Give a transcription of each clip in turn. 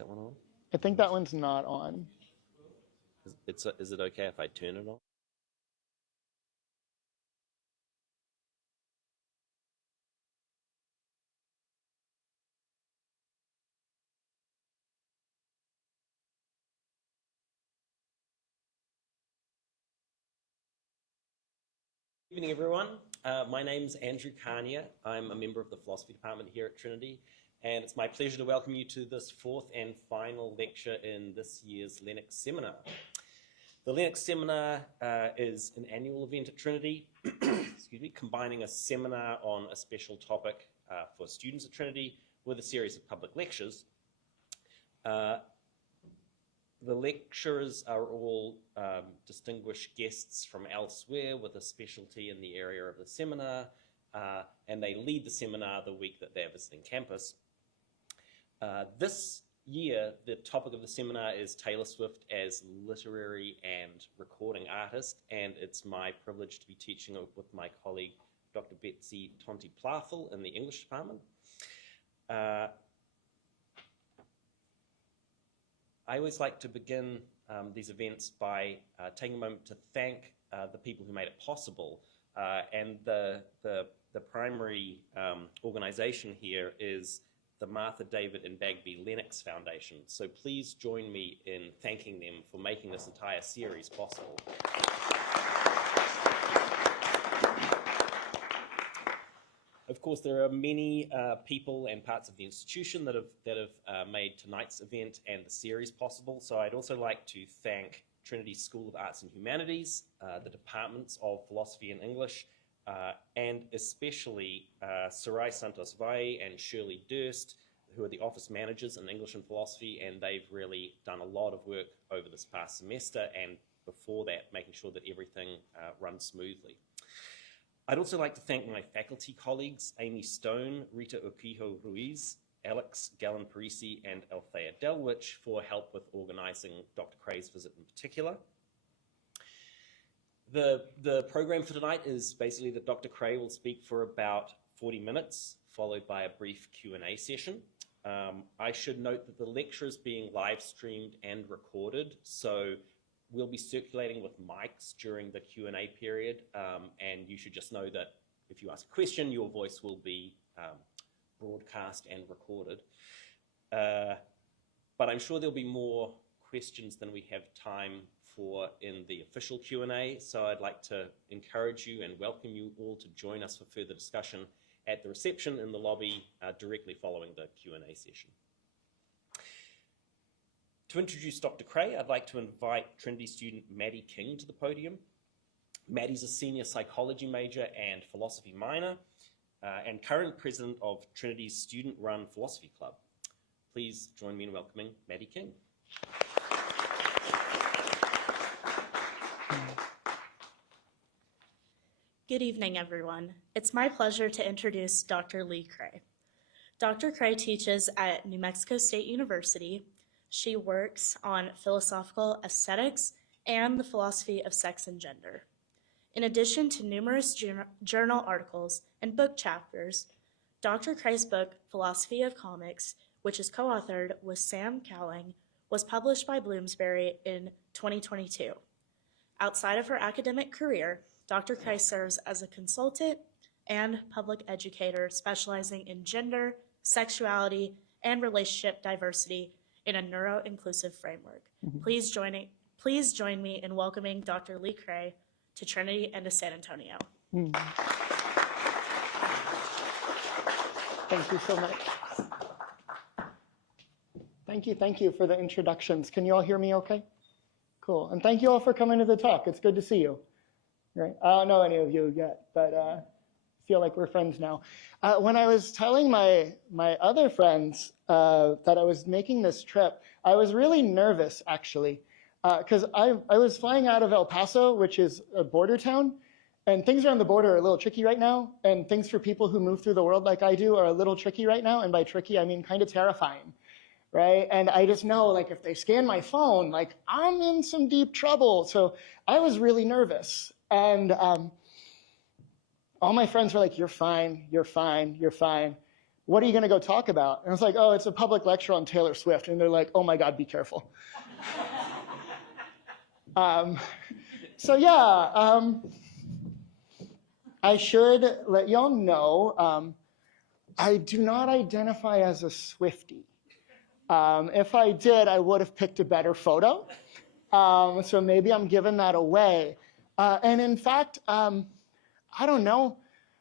that one on? I think that one's not on. Is it okay if I turn it on? Good evening, everyone. My name's Andrew Carnier. I'm a member of the philosophy department here at Trinity, and it's my pleasure to welcome you to this fourth and final lecture in this year's Lennox seminar. The Lennox seminar is an annual event at Trinity, excuse me, combining a seminar on a special topic for students at Trinity with a series of public lectures. The lecturers are all distinguished guests from elsewhere with a specialty in the area of the seminar, and they lead the seminar the week that they're visiting campus. This year, the topic of the seminar is Taylor Swift as literary and recording artist, and it's my privilege to be teaching with my colleague, Dr. Betsy Tonti-Plafel in the English department. I always like to begin these events by taking a moment to thank the people who made it possible. And the primary organization here is the Martha, David, and Bagby Lennox Foundation. So please join me in thanking them for making this entire series possible. Of course, there are many people and parts of the institution that have made tonight's event and the series possible. So I'd also like to thank Trinity School of Arts and Humanities, the departments of Philosophy and English, and especially Sarai Santos Vai and Shirley Durst, who are the office managers in English and Philosophy, and they've really done a lot of work over this past semester and before that, making sure that everything runs smoothly. I'd also like to thank my faculty colleagues, Amy Stone, Rita Urquijo Ruiz, Alex Gallen-Parisi, and Althea Delwich for help with organizing Dr. Cray's visit in particular. The program for tonight is basically that Dr. Cray will speak for about 40 minutes, followed by a brief Q&A session. I should note that the lecture is being live streamed and recorded, so we'll be circulating with mics during the Q&A period, and you should just know that if you ask a question, your voice will be broadcast and recorded. But I'm sure there'll be more questions than we have time for in the official Q&A, so I'd like to encourage you and welcome you all to join us for further discussion at the reception in the lobby directly following the Q&A session. To introduce Dr. Cray, I'd like to invite Trinity student Maddie King to the podium. Maddie's a senior psychology major and philosophy minor, and current president of Trinity's student-run philosophy club. Please join me in welcoming Maddie King. Good evening, everyone. It's my pleasure to introduce Dr. Lee Cray. Dr. Cray teaches at New Mexico State University. She works on philosophical aesthetics and the philosophy of sex and gender. In addition to numerous journal articles and book chapters, Dr. Cray's book, Philosophy of Comics, which is co-authored with Sam Cowling, was published by Bloomsbury in 2022. Outside of her academic career, Dr. Cray serves as a consultant and public educator specializing in gender, sexuality, and relationship diversity in a neuro-inclusive framework. Please join me in welcoming Dr. Lee Cray to Trinity and to San Antonio. Thank you so much. Thank you for the introductions. Can you all hear me okay? Cool, and thank you all for coming to the talk. It's good to see you. Right? I don't know any of you yet, but feel like we're friends now. When I was telling my other friends that I was making this trip, I was really nervous, actually, because I was flying out of El Paso, which is a border town, and things around the border are a little tricky right now, and things for people who move through the world like I do are a little tricky right now, and by tricky, I mean kind of terrifying, right? And I just know, like, if they scan my phone, like, I'm in some deep trouble. So I was really nervous, and all my friends were like, you're fine, you're fine, you're fine. what are you going to go talk about? And I was like, oh, it's a public lecture on Taylor Swift. And they're like, oh my God, be careful. So yeah, I should let y'all know, I do not identify as a Swiftie. If I did, I would have picked a better photo. So maybe I'm giving that away. And in fact, I don't know,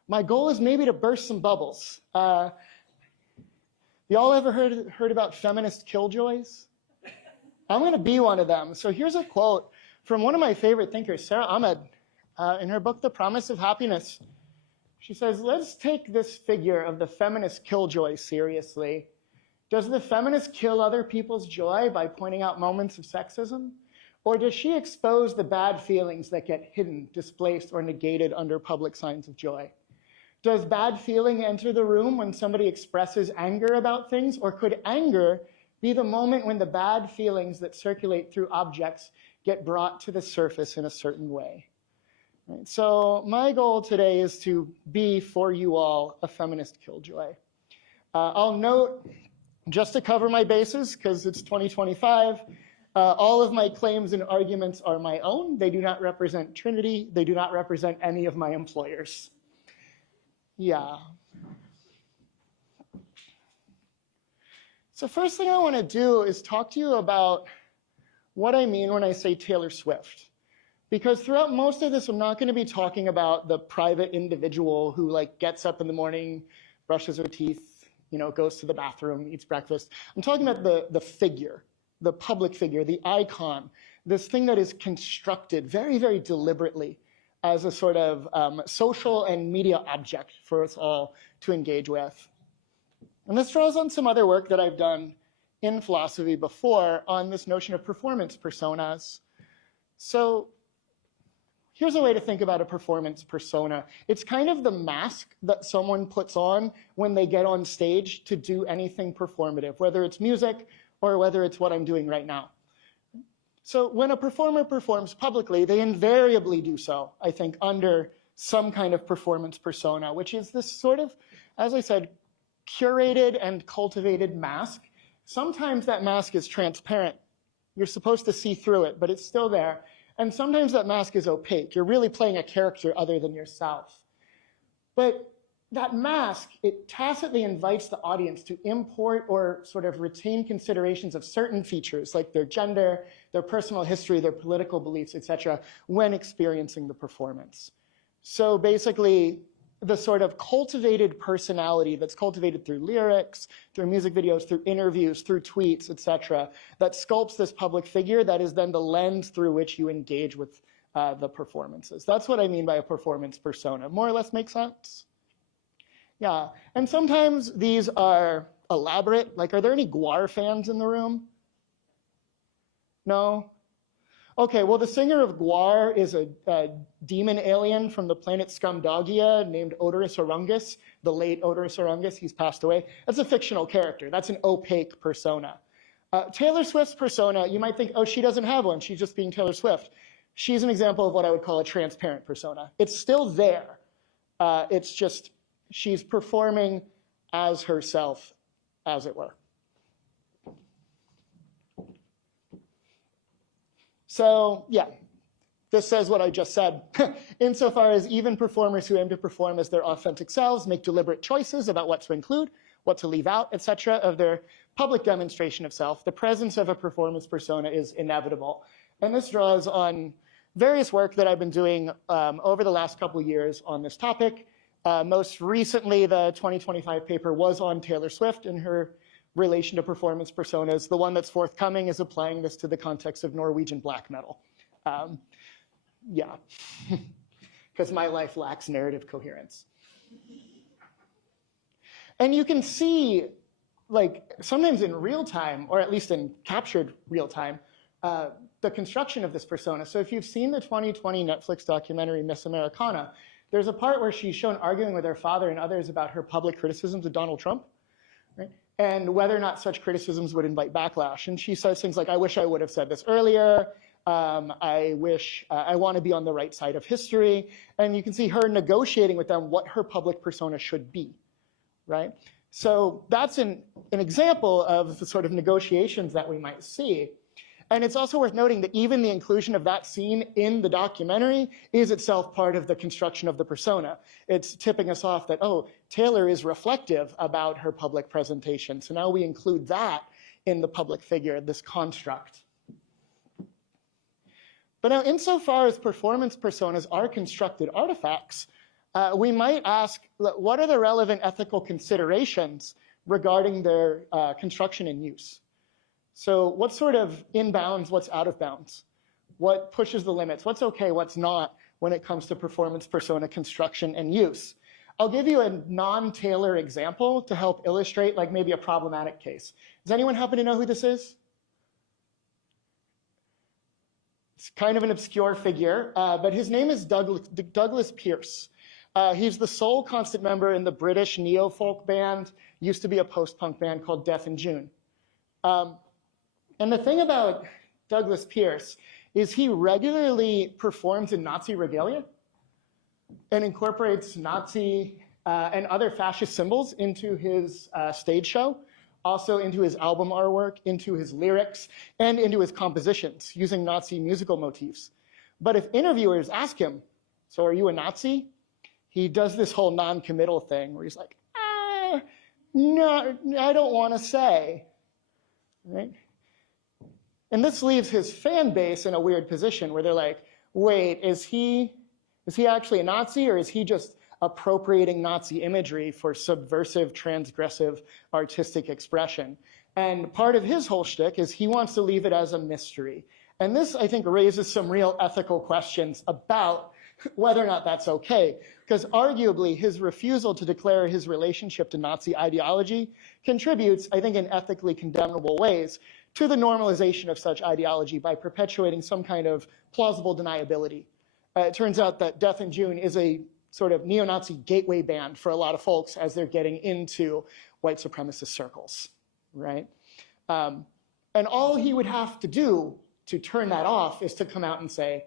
my goal is maybe to burst some bubbles. Y'all ever heard about feminist killjoys? I'm going to be one of them. So here's a quote from one of my favorite thinkers, Sarah Ahmed, in her book, The Promise of Happiness. She says, let's take this figure of the feminist killjoy seriously. Does the feminist kill other people's joy by pointing out moments of sexism? Or does she expose the bad feelings that get hidden, displaced, or negated under public signs of joy? Does bad feeling enter the room when somebody expresses anger about things? Or could anger be the moment when the bad feelings that circulate through objects get brought to the surface in a certain way? Right. So my goal today is to be, for you all, a feminist killjoy. I'll note, just to cover my bases, because it's 2025, all of my claims and arguments are my own. They do not represent Trinity. They do not represent any of my employers. Yeah. So first thing I want to do is talk to you about what I mean when I say Taylor Swift. Because throughout most of this, I'm not going to be talking about the private individual who gets up in the morning, brushes her teeth, goes to the bathroom, eats breakfast. I'm talking about the figure, the public figure, the icon, this thing that is constructed very, very deliberately as a sort of social and media object for us all to engage with. And this draws on some other work that I've done in philosophy before on this notion of performance personas. So here's a way to think about a performance persona. It's kind of the mask that someone puts on when they get on stage to do anything performative, whether it's music or whether it's what I'm doing right now. So when a performer performs publicly, they invariably do so, I think, under some kind of performance persona, which is this sort of, as I said, curated and cultivated mask. Sometimes that mask is transparent. You're supposed to see through it, but it's still there. And sometimes that mask is opaque. You're really playing a character other than yourself. But that mask, it tacitly invites the audience to import or sort of retain considerations of certain features, like their gender, their personal history, their political beliefs, etc., when experiencing the performance. So basically, the sort of cultivated personality that's cultivated through lyrics, through music videos, through interviews, through tweets, etc., that sculpts this public figure that is then the lens through which you engage with the performances. That's what I mean by a performance persona. More or less make sense? Yeah, and sometimes these are elaborate. Like, are there any Gwar fans in the room? No? Okay, well, the singer of Gwar is a demon alien from the planet Scumdogia named Odorous Orungus, the late Odorous Orungus. He's passed away. That's a fictional character. That's an opaque persona. Taylor Swift's persona, you might think, oh, she doesn't have one. She's just being Taylor Swift. She's an example of what I would call a transparent persona. It's still there. It's just she's performing as herself, as it were. So yeah, this says what I just said. Insofar as even performers who aim to perform as their authentic selves make deliberate choices about what to include, what to leave out, etc., of their public demonstration of self, the presence of a performance persona is inevitable. And this draws on various work that I've been doing over the last couple of years on this topic. Most recently, the 2025 paper was on Taylor Swift and her relation to performance personas. The one that's forthcoming is applying this to the context of Norwegian black metal. Yeah, because my life lacks narrative coherence. And you can see, sometimes in real time, or at least in captured real time, the construction of this persona. So if you've seen the 2020 Netflix documentary, Miss Americana, there's a part where she's shown arguing with her father and others about her public criticisms of Donald Trump, right? And whether or not such criticisms would invite backlash. And she says things like, I wish I would have said this earlier. I wish I want to be on the right side of history. And you can see her negotiating with them what her public persona should be, right? So that's an example of the sort of negotiations that we might see. And it's also worth noting that even the inclusion of that scene in the documentary is itself part of the construction of the persona. It's tipping us off that, oh, Taylor is reflective about her public presentation. So now we include that in the public figure, this construct. But now, insofar as performance personas are constructed artifacts, we might ask, what are the relevant ethical considerations regarding their construction and use? So what's sort of in bounds, what's out of bounds? What pushes the limits? What's okay, what's not when it comes to performance persona construction and use? I'll give you a non-Taylor example to help illustrate like maybe a problematic case. Does anyone happen to know who this is? It's kind of an obscure figure, but his name is Douglas Pearce. He's the sole constant member in the British neo-folk band, used to be a post-punk band called Death in June. And the thing about Douglas Pearce is he regularly performs in Nazi regalia and incorporates Nazi and other fascist symbols into his stage show, also into his album artwork, into his lyrics, and into his compositions using Nazi musical motifs. But if interviewers ask him, so are you a Nazi? He does this whole non-committal thing where he's like, no, I don't want to say, right? And this leaves his fan base in a weird position where they're like, wait, is he actually a Nazi, or is he just appropriating Nazi imagery for subversive, transgressive, artistic expression? And part of his whole shtick is he wants to leave it as a mystery. And this, I think, raises some real ethical questions about whether or not that's okay. Because arguably, his refusal to declare his relationship to Nazi ideology contributes, I think, in ethically condemnable ways to the normalization of such ideology by perpetuating some kind of plausible deniability. It turns out that Death in June is a sort of neo-Nazi gateway band for a lot of folks as they're getting into white supremacist circles, right? And all he would have to do to turn that off is to come out and say,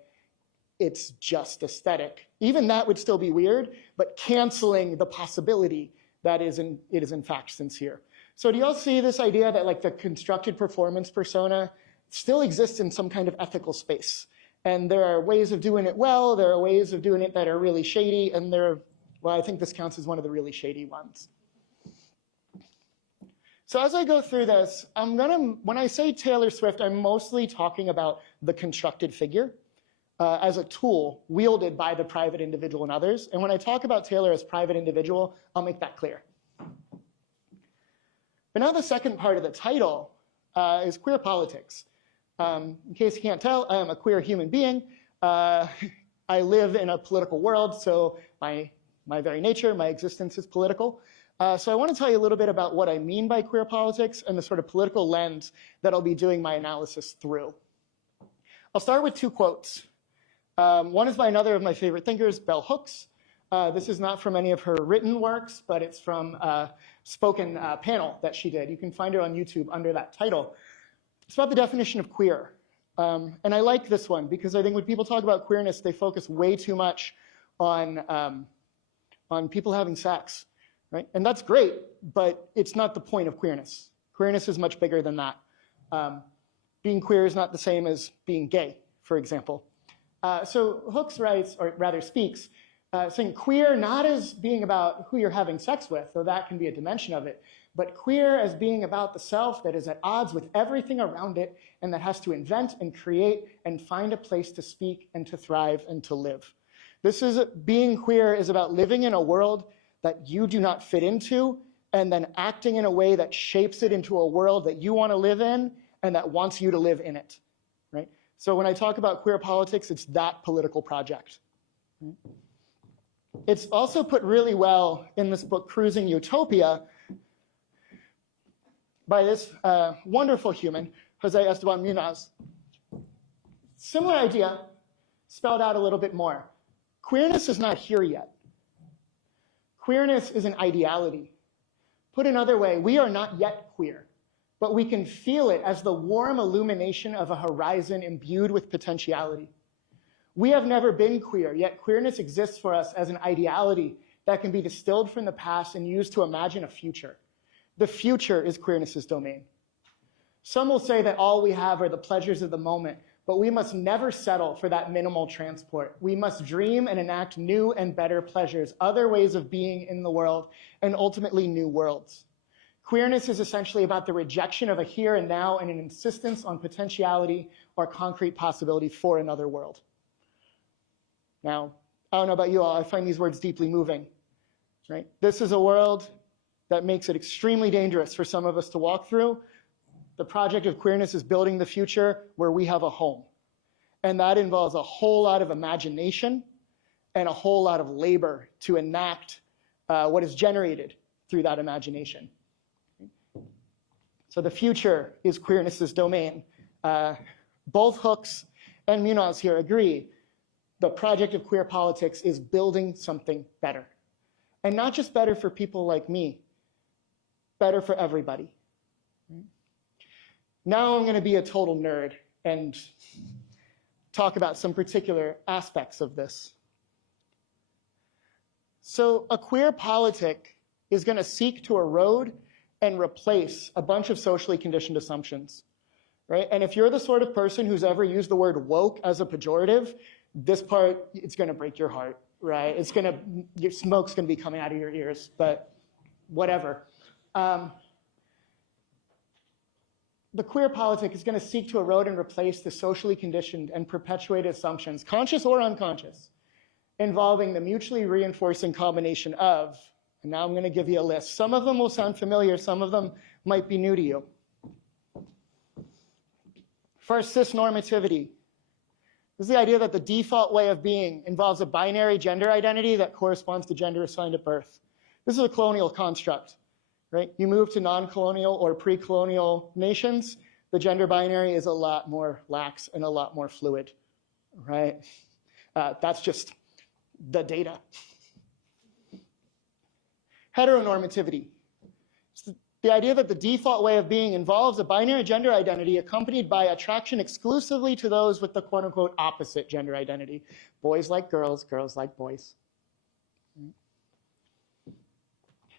it's just aesthetic. Even that would still be weird, but canceling the possibility that it is in fact sincere. So do you all see this idea that like the constructed performance persona still exists in some kind of ethical space? And there are ways of doing it well, there are ways of doing it that are really shady, and well, I think this counts as one of the really shady ones. So as I go through this, when I say Taylor Swift, I'm mostly talking about the constructed figure as a tool wielded by the private individual and others. And when I talk about Taylor as private individual, I'll make that clear. But now the second part of the title is queer politics. In case you can't tell, I am a queer human being. I live in a political world, so my very nature, my existence is political. So I want to tell you a little bit about what I mean by queer politics and the sort of political lens that I'll be doing my analysis through. I'll start with two quotes. One is by another of my favorite thinkers, Bell Hooks. This is not from any of her written works, but it's from a spoken panel that she did. You can find it on YouTube under that title. It's about the definition of queer. And I like this one because I think when people talk about queerness, they focus way too much on people having sex, right? And that's great, but it's not the point of queerness. Queerness is much bigger than that. Being queer is not the same as being gay, for example. So Hooks writes, or rather speaks, saying queer not as being about who you're having sex with, though that can be a dimension of it, but queer as being about the self that is at odds with everything around it and that has to invent and create and find a place to speak and to thrive and to live. Being queer is about living in a world that you do not fit into and then acting in a way that shapes it into a world that you want to live in and that wants you to live in it, right? So when I talk about queer politics, it's that political project. Right? It's also put really well in this book, Cruising Utopia, by this wonderful human, Jose Esteban Munoz. Similar idea, spelled out a little bit more. Queerness is not here yet. Queerness is an ideality. Put another way, we are not yet queer, but we can feel it as the warm illumination of a horizon imbued with potentiality. We have never been queer, yet queerness exists for us as an ideality that can be distilled from the past and used to imagine a future. The future is queerness's domain. Some will say that all we have are the pleasures of the moment, but we must never settle for that minimal transport. We must dream and enact new and better pleasures, other ways of being in the world, and ultimately new worlds. Queerness is essentially about the rejection of a here and now and an insistence on potentiality or concrete possibility for another world. Now, I don't know about you all, I find these words deeply moving, right? This is a world that makes it extremely dangerous for some of us to walk through. The project of queerness is building the future where we have a home. And that involves a whole lot of imagination and a whole lot of labor to enact what is generated through that imagination. So the future is queerness's domain. Both Hooks and Munoz here agree the project of queer politics is building something better. And not just better for people like me, better for everybody. Now I'm going to be a total nerd and talk about some particular aspects of this. So a queer politic is going to seek to erode and replace a bunch of socially conditioned assumptions, right? And if you're the sort of person who's ever used the word woke as a pejorative, this part, it's going to break your heart, right? Your smoke's going to be coming out of your ears, but whatever. The queer politic is going to seek to erode and replace the socially conditioned and perpetuated assumptions, conscious or unconscious, involving the mutually reinforcing combination of, and now I'm going to give you a list. Some of them will sound familiar, some of them might be new to you. First, cisnormativity. This is the idea that the default way of being involves a binary gender identity that corresponds to gender assigned at birth. This is a colonial construct. Right? You move to non-colonial or pre-colonial nations, the gender binary is a lot more lax and a lot more fluid, right? That's just the data. Heteronormativity. It's the idea that the default way of being involves a binary gender identity accompanied by attraction exclusively to those with the quote-unquote opposite gender identity. Boys like girls, girls like boys.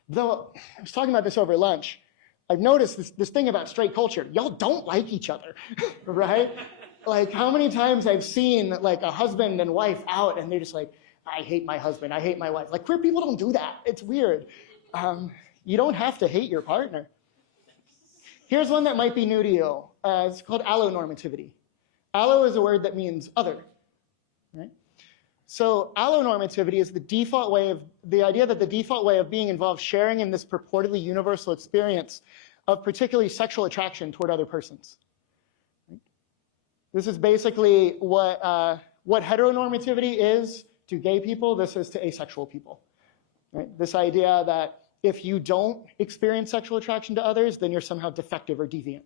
Though I was talking about this over lunch, I've noticed this thing about straight culture. Y'all don't like each other, right? Like how many times I've seen like a husband and wife out and they're just like, I hate my husband, I hate my wife. Like queer people don't do that. It's weird. You don't have to hate your partner. Here's one that might be new to you. It's called allonormativity. Allo is a word that means other, right? So allonormativity is the idea that the default way of being involves sharing in this purportedly universal experience of particularly sexual attraction toward other persons. This is basically what heteronormativity is to gay people, this is to asexual people. Right? This idea that if you don't experience sexual attraction to others, then you're somehow defective or deviant.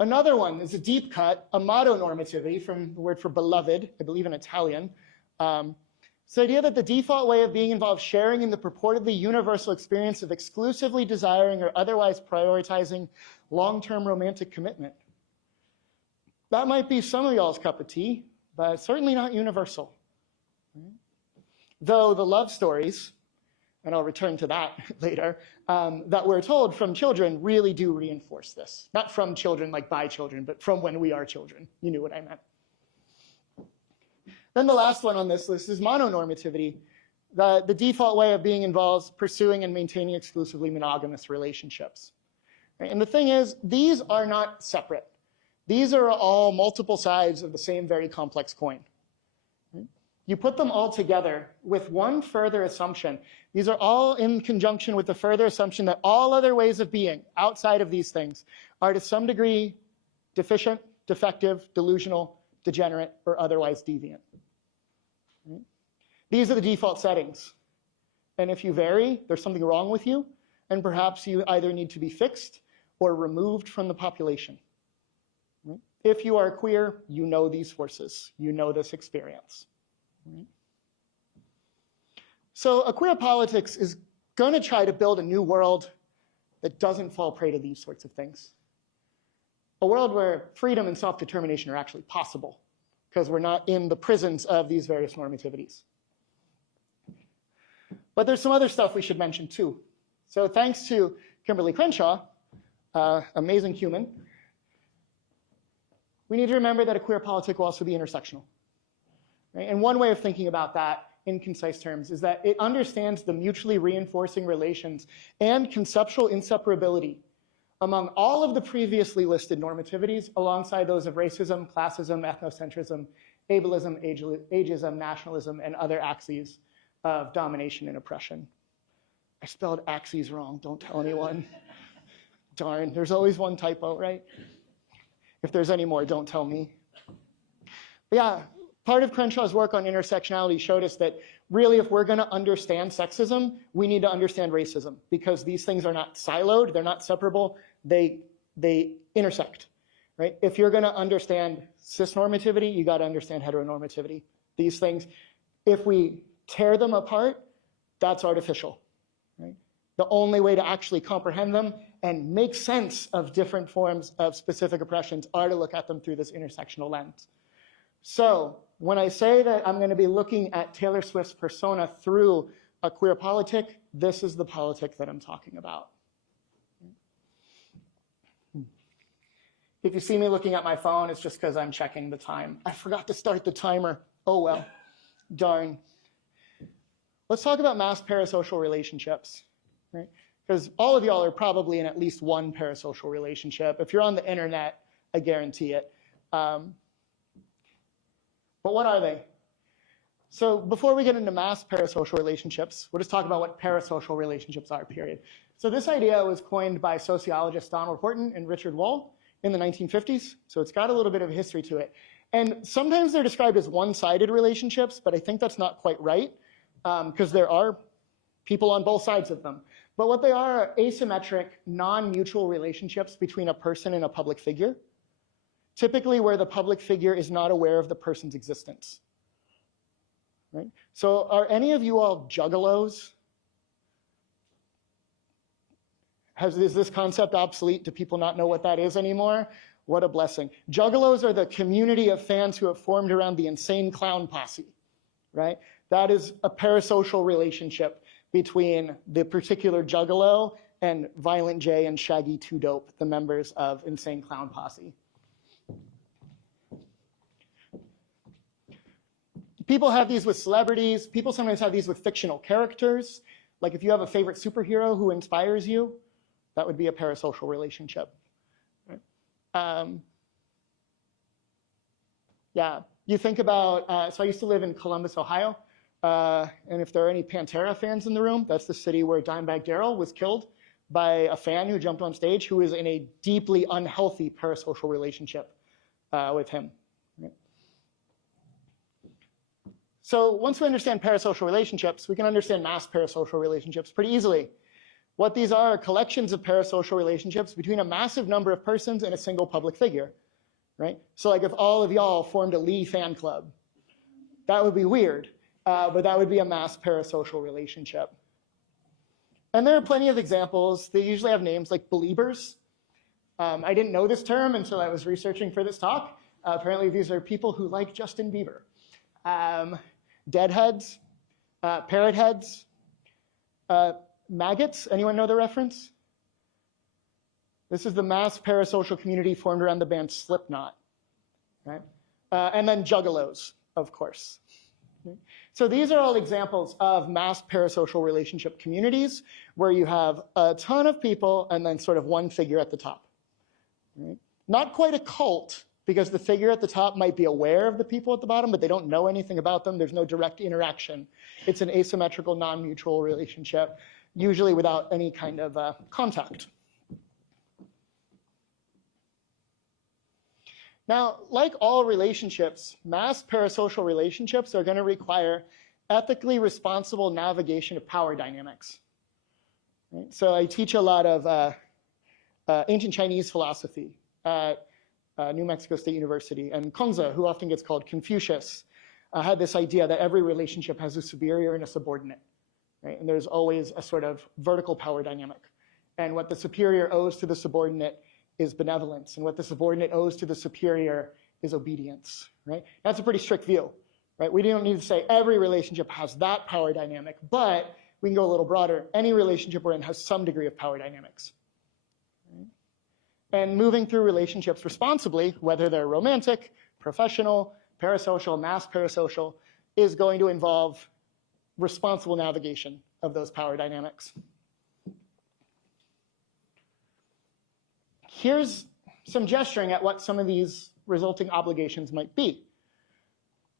Another one is a deep cut, amatonormativity, from the word for beloved, I believe in Italian. It's the idea that the default way of being involves sharing in the purportedly universal experience of exclusively desiring or otherwise prioritizing long-term romantic commitment. That might be some of y'all's cup of tea, but certainly not universal. Though the love stories, and I'll return to that later, that we're told from children really do reinforce this. Not from children like by children, but from when we are children. You knew what I meant. Then the last one on this list is mononormativity. The default way of being involves pursuing and maintaining exclusively monogamous relationships. Right? And the thing is, these are not separate. These are all multiple sides of the same very complex coin. You put them all together with one further assumption. These are all in conjunction with the further assumption that all other ways of being outside of these things are to some degree deficient, defective, delusional, degenerate, or otherwise deviant. Right? These are the default settings. And if you vary, there's something wrong with you, and perhaps you either need to be fixed or removed from the population. Right? If you are queer, you know these forces. You know this experience. Right? So a queer politics is going to try to build a new world that doesn't fall prey to these sorts of things. A world where freedom and self-determination are actually possible because we're not in the prisons of these various normativities. But there's some other stuff we should mention too. So thanks to Kimberly Crenshaw, amazing human, we need to remember that a queer politic will also be intersectional. Right? And one way of thinking about that in concise terms is that it understands the mutually reinforcing relations and conceptual inseparability among all of the previously listed normativities alongside those of racism, classism, ethnocentrism, ableism, ageism, nationalism, and other axes of domination and oppression. I spelled axes wrong, don't tell anyone. Darn, there's always one typo, right? If there's any more, don't tell me. But yeah, part of Crenshaw's work on intersectionality showed us that really if we're gonna understand sexism, we need to understand racism because these things are not siloed, they're not separable, they intersect, right? If you're gonna understand cisnormativity, you gotta understand heteronormativity. These things, if we tear them apart, that's artificial, right? The only way to actually comprehend them and make sense of different forms of specific oppressions are to look at them through this intersectional lens. So when I say that I'm going to be looking at Taylor Swift's persona through a queer politic, this is the politic that I'm talking about. If you see me looking at my phone, it's just because I'm checking the time. I forgot to start the timer. Oh well, darn. Let's talk about mass parasocial relationships, right? Because all of y'all are probably in at least one parasocial relationship. If you're on the internet, I guarantee it. But what are they? So before we get into mass parasocial relationships, we'll just talk about what parasocial relationships are, period. So this idea was coined by sociologists Donald Horton and Richard Wall in the 1950s. So it's got a little bit of a history to it. And sometimes they're described as one-sided relationships, but I think that's not quite right because there are people on both sides of them. But what they are asymmetric, non-mutual relationships between a person and a public figure, typically where the public figure is not aware of the person's existence. Right? So are any of you all juggalos? Is this concept obsolete? Do people not know what that is anymore? What a blessing. Juggalos are the community of fans who have formed around the Insane Clown Posse. Right? That is a parasocial relationship between the particular juggalo and Violent J and Shaggy 2 Dope, the members of Insane Clown Posse. People have these with celebrities. People sometimes have these with fictional characters. Like if you have a favorite superhero who inspires you, that would be a parasocial relationship. Yeah, you think about, so I used to live in Columbus, Ohio. And if there are any Pantera fans in the room, that's the city where Dimebag Darrell was killed by a fan who jumped on stage who is in a deeply unhealthy parasocial relationship with him. Right? So once we understand parasocial relationships, we can understand mass parasocial relationships pretty easily. What these are collections of parasocial relationships between a massive number of persons and a single public figure. Right? So like if all of y'all formed a Lee fan club, that would be weird. But that would be a mass parasocial relationship. And there are plenty of examples. They usually have names like beliebers. I didn't know this term until I was researching for this talk. Apparently these are people who like Justin Bieber. Deadheads, parrot heads, maggots. Anyone know the reference? This is the mass parasocial community formed around the band Slipknot. Right? And then juggalos, of course. So these are all examples of mass parasocial relationship communities where you have a ton of people and then sort of one figure at the top. Right? Not quite a cult, because the figure at the top might be aware of the people at the bottom, but they don't know anything about them. There's no direct interaction. It's an asymmetrical, non-mutual relationship, usually without any kind of contact. Now, like all relationships, mass parasocial relationships are going to require ethically responsible navigation of power dynamics. Right? So I teach a lot of ancient Chinese philosophy at New Mexico State University. And Kongzi, who often gets called Confucius, had this idea that every relationship has a superior and a subordinate. Right? And there's always a sort of vertical power dynamic. And what the superior owes to the subordinate is benevolence, and what the subordinate owes to the superior is obedience, right? That's a pretty strict view, right? We don't need to say every relationship has that power dynamic, but we can go a little broader. Any relationship we're in has some degree of power dynamics. Right? And moving through relationships responsibly, whether they're romantic, professional, parasocial, mass parasocial, is going to involve responsible navigation of those power dynamics. Here's some gesturing at what some of these resulting obligations might be.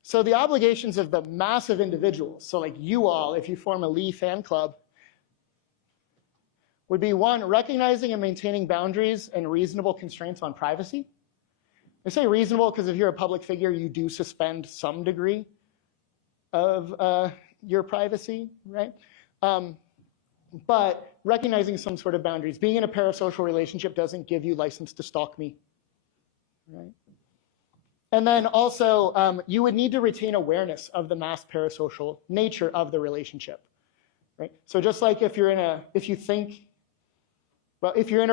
So the obligations of the massive individuals, so like you all, if you form a Lee fan club, would be one, recognizing and maintaining boundaries and reasonable constraints on privacy. I say reasonable because if you're a public figure, you do suspend some degree of your privacy, right? But recognizing some sort of boundaries. Being in a parasocial relationship doesn't give you license to stalk me, right? And then also, you would need to retain awareness of the mass parasocial nature of the relationship, right? So just like if you're in a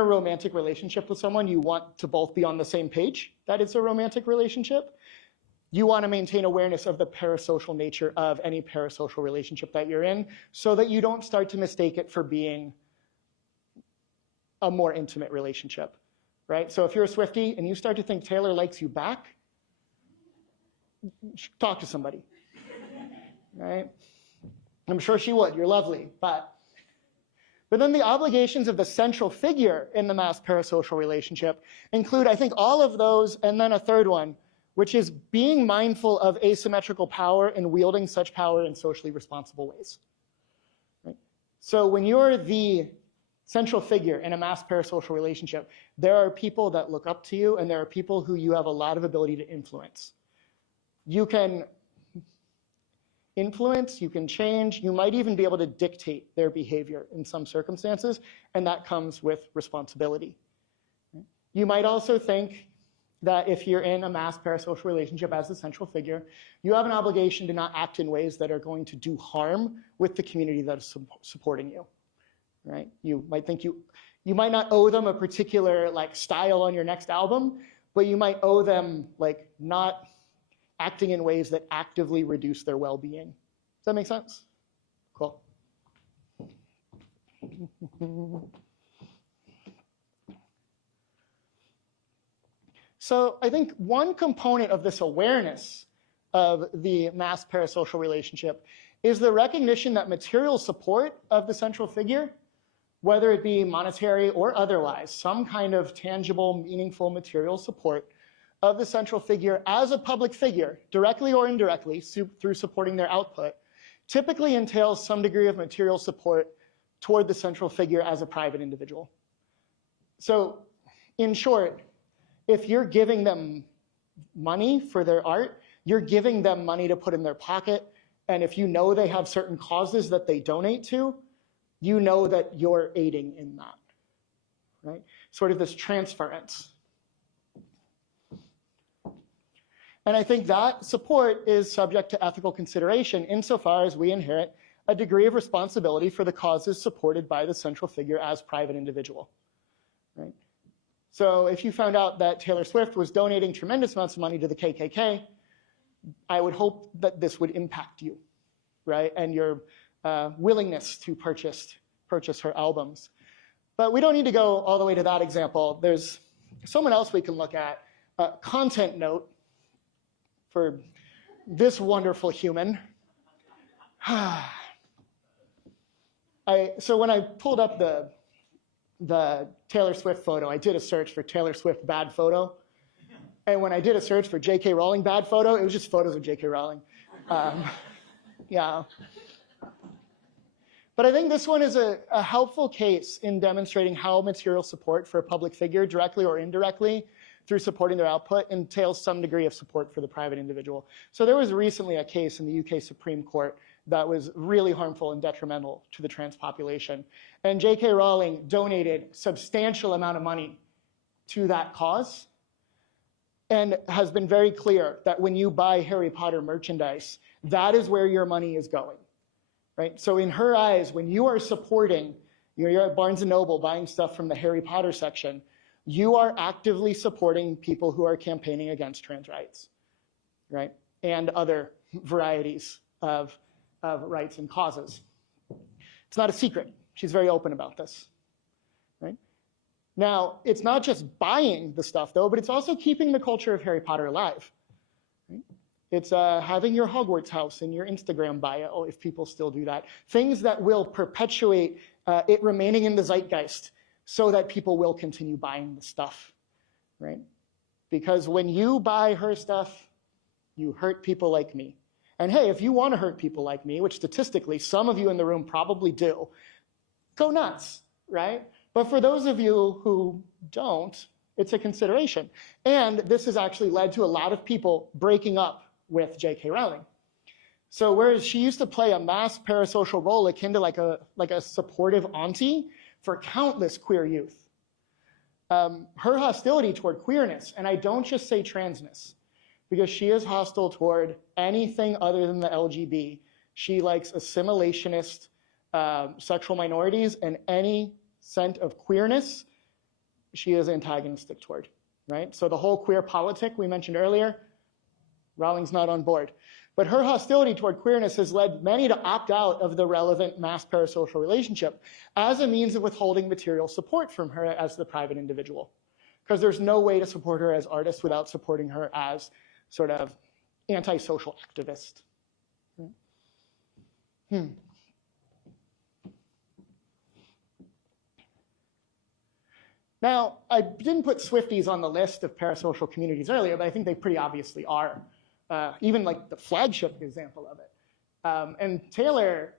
romantic relationship with someone, you want to both be on the same page that it's a romantic relationship. You want to maintain awareness of the parasocial nature of any parasocial relationship that you're in so that you don't start to mistake it for being a more intimate relationship, right? So if you're a Swiftie and you start to think Taylor likes you back, talk to somebody, right? I'm sure she would. You're lovely, but then the obligations of the central figure in the mass parasocial relationship include, I think, all of those, and then a third one, which is being mindful of asymmetrical power and wielding such power in socially responsible ways. Right? So when you're the central figure in a mass parasocial relationship, there are people that look up to you, and there are people who you have a lot of ability to influence. You can influence, you can change, you might even be able to dictate their behavior in some circumstances, and that comes with responsibility. You might also think that if you're in a mass parasocial relationship as the central figure, you have an obligation to not act in ways that are going to do harm with the community that is supporting you, right? You might think you might not owe them a particular like style on your next album, but you might owe them like not acting in ways that actively reduce their well-being. Does that make sense? Cool. So I think one component of this awareness of the mass parasocial relationship is the recognition that material support of the central figure, whether it be monetary or otherwise, some kind of tangible, meaningful material support of the central figure as a public figure, directly or indirectly, through supporting their output, typically entails some degree of material support toward the central figure as a private individual. So in short, if you're giving them money for their art, you're giving them money to put in their pocket, and if you know they have certain causes that they donate to, you know that you're aiding in that, right? Sort of this transference. And I think that support is subject to ethical consideration insofar as we inherit a degree of responsibility for the causes supported by the central figure as private individual, right? So if you found out that Taylor Swift was donating tremendous amounts of money to the KKK, I would hope that this would impact you, right? And your willingness to purchase her albums. But we don't need to go all the way to that example. There's someone else we can look at, content note, for this wonderful human. So when I pulled up the Taylor Swift photo, I did a search for Taylor Swift bad photo. And when I did a search for J.K. Rowling bad photo, it was just photos of J.K. Rowling. Yeah. But I think this one is a helpful case in demonstrating how material support for a public figure, directly or indirectly, through supporting their output, entails some degree of support for the private individual. So there was recently a case in the UK Supreme Court that was really harmful and detrimental to the trans population. And J.K. Rowling donated a substantial amount of money to that cause and has been very clear that when you buy Harry Potter merchandise, that is where your money is going, right? So in her eyes, when you are supporting, you're at Barnes & Noble buying stuff from the Harry Potter section, you are actively supporting people who are campaigning against trans rights, right? And other varieties of rights and causes. It's not a secret. She's very open about this. Right? Now, it's not just buying the stuff, though, but it's also keeping the culture of Harry Potter alive. Right? It's having your Hogwarts house in your Instagram bio, if people still do that. Things that will perpetuate it remaining in the zeitgeist so that people will continue buying the stuff. Right? Because when you buy her stuff, you hurt people like me. And hey, if you want to hurt people like me, which statistically some of you in the room probably do, go nuts, right? But for those of you who don't, it's a consideration. And this has actually led to a lot of people breaking up with J.K. Rowling. So whereas she used to play a mass parasocial role akin to like a supportive auntie for countless queer youth, her hostility toward queerness, and I don't just say transness, because she is hostile toward anything other than the LGB. She likes assimilationist sexual minorities, and any scent of queerness, she is antagonistic toward, right? So the whole queer politic we mentioned earlier, Rowling's not on board. But her hostility toward queerness has led many to opt out of the relevant mass parasocial relationship as a means of withholding material support from her as the private individual. Because there's no way to support her as artist without supporting her as sort of antisocial activist. Now, I didn't put Swifties on the list of parasocial communities earlier, but I think they pretty obviously are. Even like the flagship example of it. And Taylor,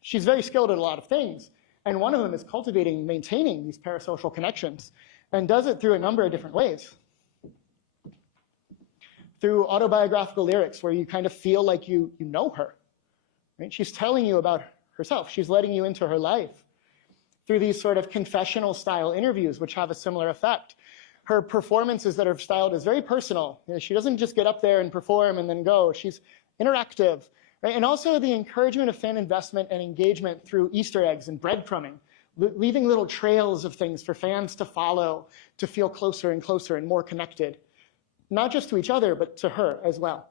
she's very skilled at a lot of things. And one of them is cultivating and maintaining these parasocial connections, and does it through a number of different ways. Through autobiographical lyrics where you kind of feel like you know her. Right? She's telling you about herself. She's letting you into her life. Through these sort of confessional style interviews, which have a similar effect. Her performances that are styled as very personal. You know, she doesn't just get up there and perform and then go. She's interactive. Right? And also the encouragement of fan investment and engagement through Easter eggs and breadcrumbing, leaving little trails of things for fans to follow, to feel closer and closer and more connected. Not just to each other, but to her as well.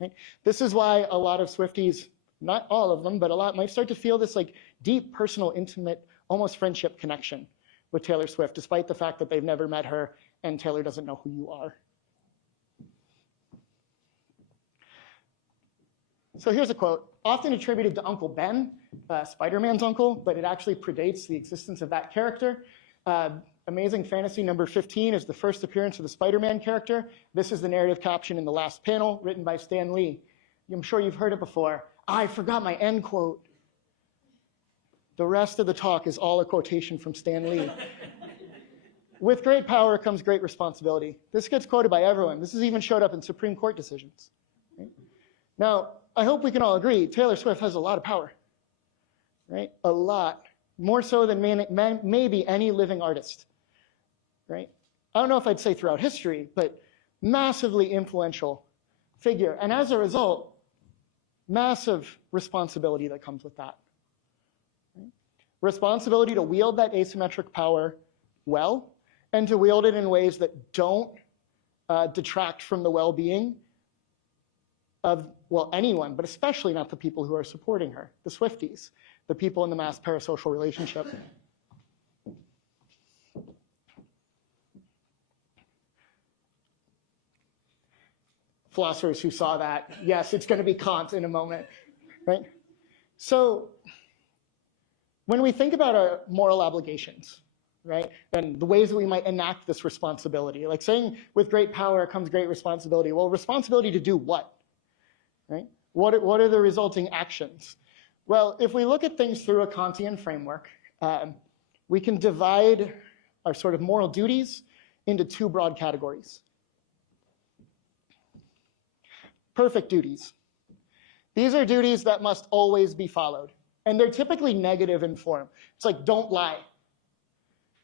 Right? This is why a lot of Swifties, not all of them, but a lot, might start to feel this like deep, personal, intimate, almost friendship connection with Taylor Swift, despite the fact that they've never met her and Taylor doesn't know who you are. So here's a quote, often attributed to Uncle Ben, Spider-Man's uncle, but it actually predates the existence of that character. Amazing Fantasy number 15 is the first appearance of the Spider-Man character. This is the narrative caption in the last panel, written by Stan Lee. I'm sure you've heard it before. I forgot my end quote. The rest of the talk is all a quotation from Stan Lee. With great power comes great responsibility. This gets quoted by everyone. This has even showed up in Supreme Court decisions. Right? Now, I hope we can all agree, Taylor Swift has a lot of power. Right? A lot. More so than maybe any living artist. Right? I don't know if I'd say throughout history, but massively influential figure. And as a result, massive responsibility that comes with that. Right? Responsibility to wield that asymmetric power well, and to wield it in ways that don't detract from the well-being of, well, anyone, but especially not the people who are supporting her, the Swifties, the people in the mass parasocial relationship. Philosophers who saw that, yes, it's going to be Kant in a moment, right? So when we think about our moral obligations, right, and the ways that we might enact this responsibility, like saying with great power comes great responsibility. Well, responsibility to do what, right? What are the resulting actions? Well, if we look at things through a Kantian framework, we can divide our sort of moral duties into two broad categories. Perfect duties. These are duties that must always be followed. And they're typically negative in form. It's like, don't lie,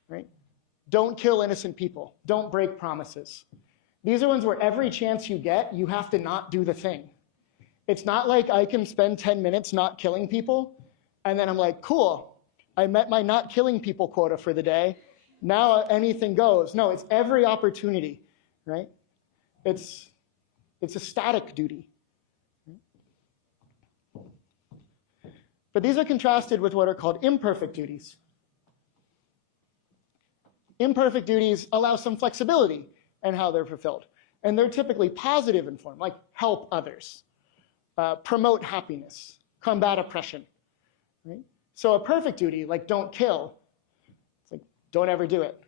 right? Don't kill innocent people. Don't break promises. These are ones where every chance you get, you have to not do the thing. It's not like I can spend 10 minutes not killing people, and then I'm like, cool, I met my not killing people quota for the day. Now anything goes. No, it's every opportunity, right? It's a static duty. But these are contrasted with what are called imperfect duties. Imperfect duties allow some flexibility in how they're fulfilled. And they're typically positive in form, like help others, promote happiness, combat oppression. Right? So a perfect duty, like don't kill, it's like don't ever do it.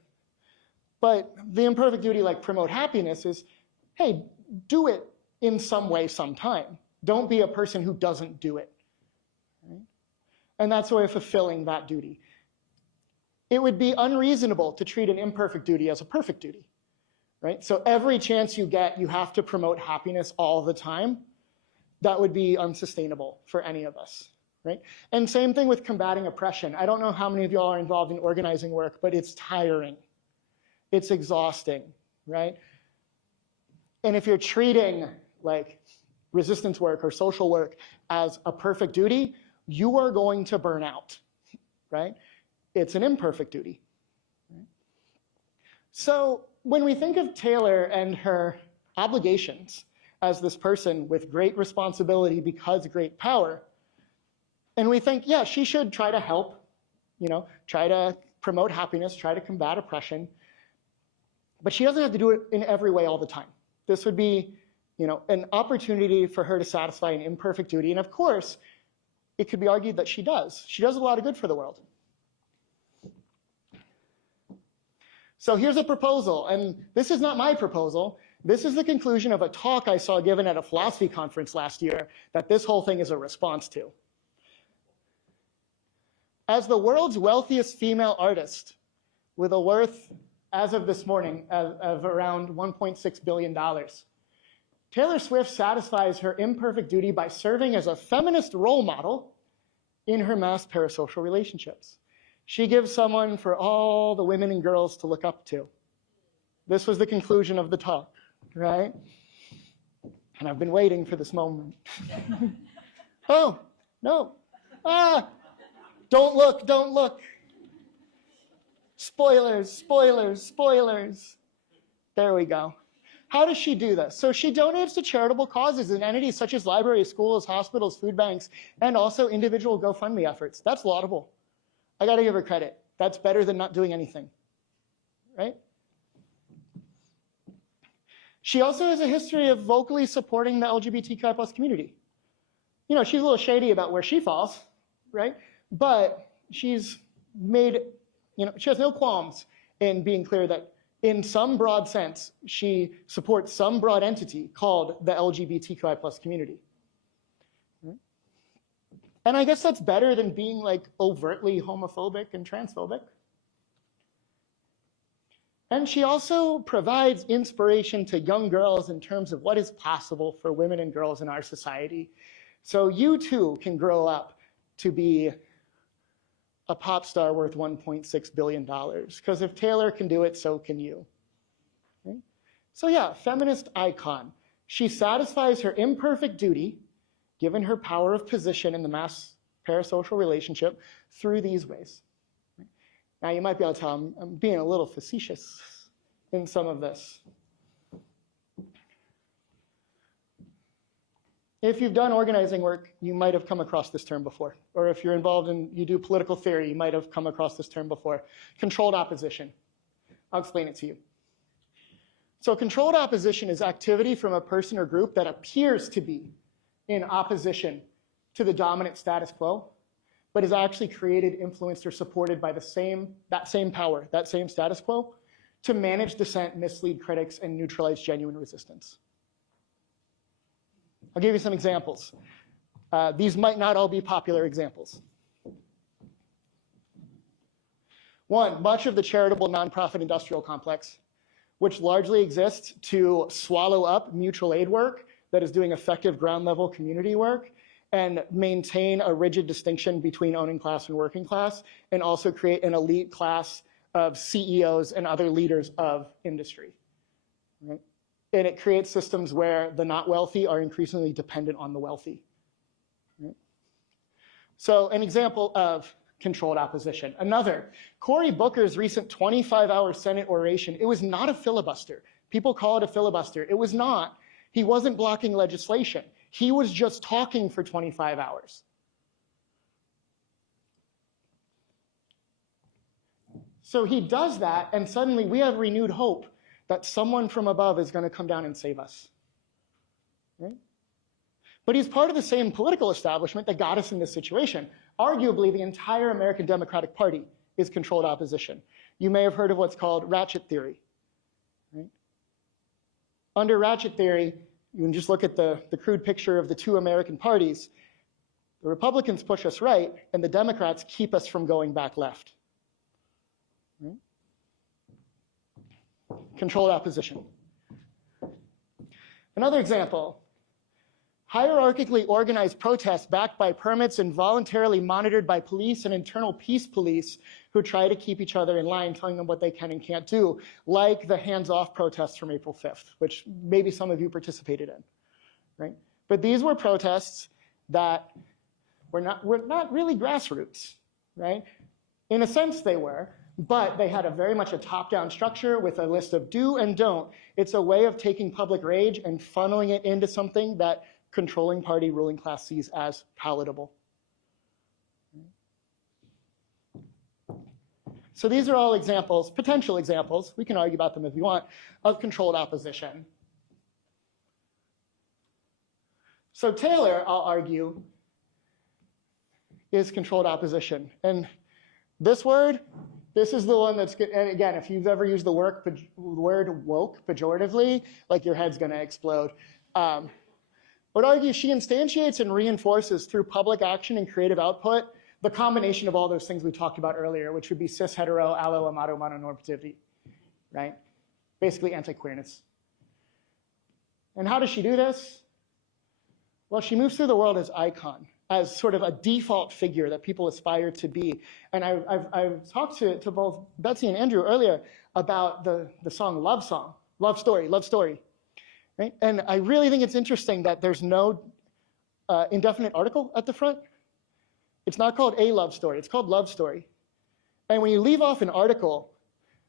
But the imperfect duty, like promote happiness, is, hey, do it in some way, sometime. Don't be a person who doesn't do it. Right? And that's a way of fulfilling that duty. It would be unreasonable to treat an imperfect duty as a perfect duty. Right? So every chance you get, you have to promote happiness all the time. That would be unsustainable for any of us. Right? And same thing with combating oppression. I don't know how many of y'all are involved in organizing work, but it's tiring. It's exhausting, right? And if you're treating like resistance work or social work as a perfect duty, you are going to burn out, right? It's an imperfect duty. Right? So when we think of Taylor and her obligations as this person with great responsibility because great power, and we think, yeah, she should try to help, try to promote happiness, try to combat oppression, but she doesn't have to do it in every way all the time. This would be, an opportunity for her to satisfy an imperfect duty. And of course, it could be argued that she does. She does a lot of good for the world. So here's a proposal, and this is not my proposal. This is the conclusion of a talk I saw given at a philosophy conference last year that this whole thing is a response to. As the world's wealthiest female artist, with a worth, as of this morning, of around $1.6 billion, Taylor Swift satisfies her imperfect duty by serving as a feminist role model in her mass parasocial relationships. She gives someone for all the women and girls to look up to. This was the conclusion of the talk, right? And I've been waiting for this moment. Oh, no. Don't look, don't look. Spoilers, spoilers, spoilers. There we go. How does she do this? So she donates to charitable causes and entities such as libraries, schools, hospitals, food banks, and also individual GoFundMe efforts. That's laudable. I got to give her credit. That's better than not doing anything, right? She also has a history of vocally supporting the LGBTQI+ community. She's a little shady about where she falls, right? But she's made, she has no qualms in being clear that in some broad sense, she supports some broad entity called the LGBTQI+ community. Right? And I guess that's better than being like overtly homophobic and transphobic. And she also provides inspiration to young girls in terms of what is possible for women and girls in our society. So you too can grow up to be a pop star worth $1.6 billion. Because if Taylor can do it, so can you. Okay? So yeah, feminist icon. She satisfies her imperfect duty, given her power of position in the mass parasocial relationship, through these ways. Now you might be able to tell I'm being a little facetious in some of this. If you've done organizing work, you might have come across this term before. Or if you're involved in, you do political theory, you might have come across this term before. Controlled opposition. I'll explain it to you. So controlled opposition is activity from a person or group that appears to be in opposition to the dominant status quo, but is actually created, influenced, or supported by that same power, that same status quo, to manage dissent, mislead critics, and neutralize genuine resistance. I'll give you some examples. These might not all be popular examples. One, much of the charitable nonprofit industrial complex, which largely exists to swallow up mutual aid work that is doing effective ground level community work and maintain a rigid distinction between owning class and working class, and also create an elite class of CEOs and other leaders of industry. Right? And it creates systems where the not wealthy are increasingly dependent on the wealthy. Right? So an example of controlled opposition. Another, Cory Booker's recent 25-hour Senate oration, it was not a filibuster. People call it a filibuster. It was not. He wasn't blocking legislation. He was just talking for 25 hours. So he does that, and suddenly we have renewed hope that someone from above is going to come down and save us. Right? But he's part of the same political establishment that got us in this situation. Arguably, the entire American Democratic Party is controlled opposition. You may have heard of what's called ratchet theory. Right? Under ratchet theory, you can just look at the crude picture of the two American parties. The Republicans push us right, and the Democrats keep us from going back left. Right? Controlled opposition. Another example, hierarchically organized protests backed by permits and voluntarily monitored by police and internal peace police who try to keep each other in line, telling them what they can and can't do, like the hands-off protests from April 5th, which maybe some of you participated in. Right? But these were protests that were not really grassroots. Right? In a sense, they were. But they had very much a top-down structure with a list of do and don't. It's a way of taking public rage and funneling it into something that controlling party ruling class sees as palatable. So these are all examples, potential examples, we can argue about them if you want, of controlled opposition. So Taylor, I'll argue, is controlled opposition. And this word, this is the one that's good. And again, if you've ever used the word woke pejoratively, like your head's going to explode. I would argue she instantiates and reinforces through public action and creative output the combination of all those things we talked about earlier, which would be cis, hetero, allo, amato, mononormativity, right? Basically anti-queerness. And how does she do this? Well, she moves through the world as icon, as sort of a default figure that people aspire to be. And I've talked to both Betsy and Andrew earlier about the song, Love Story, right? And I really think it's interesting that there's no indefinite article at the front. It's not called a love story, it's called Love Story. And when you leave off an article,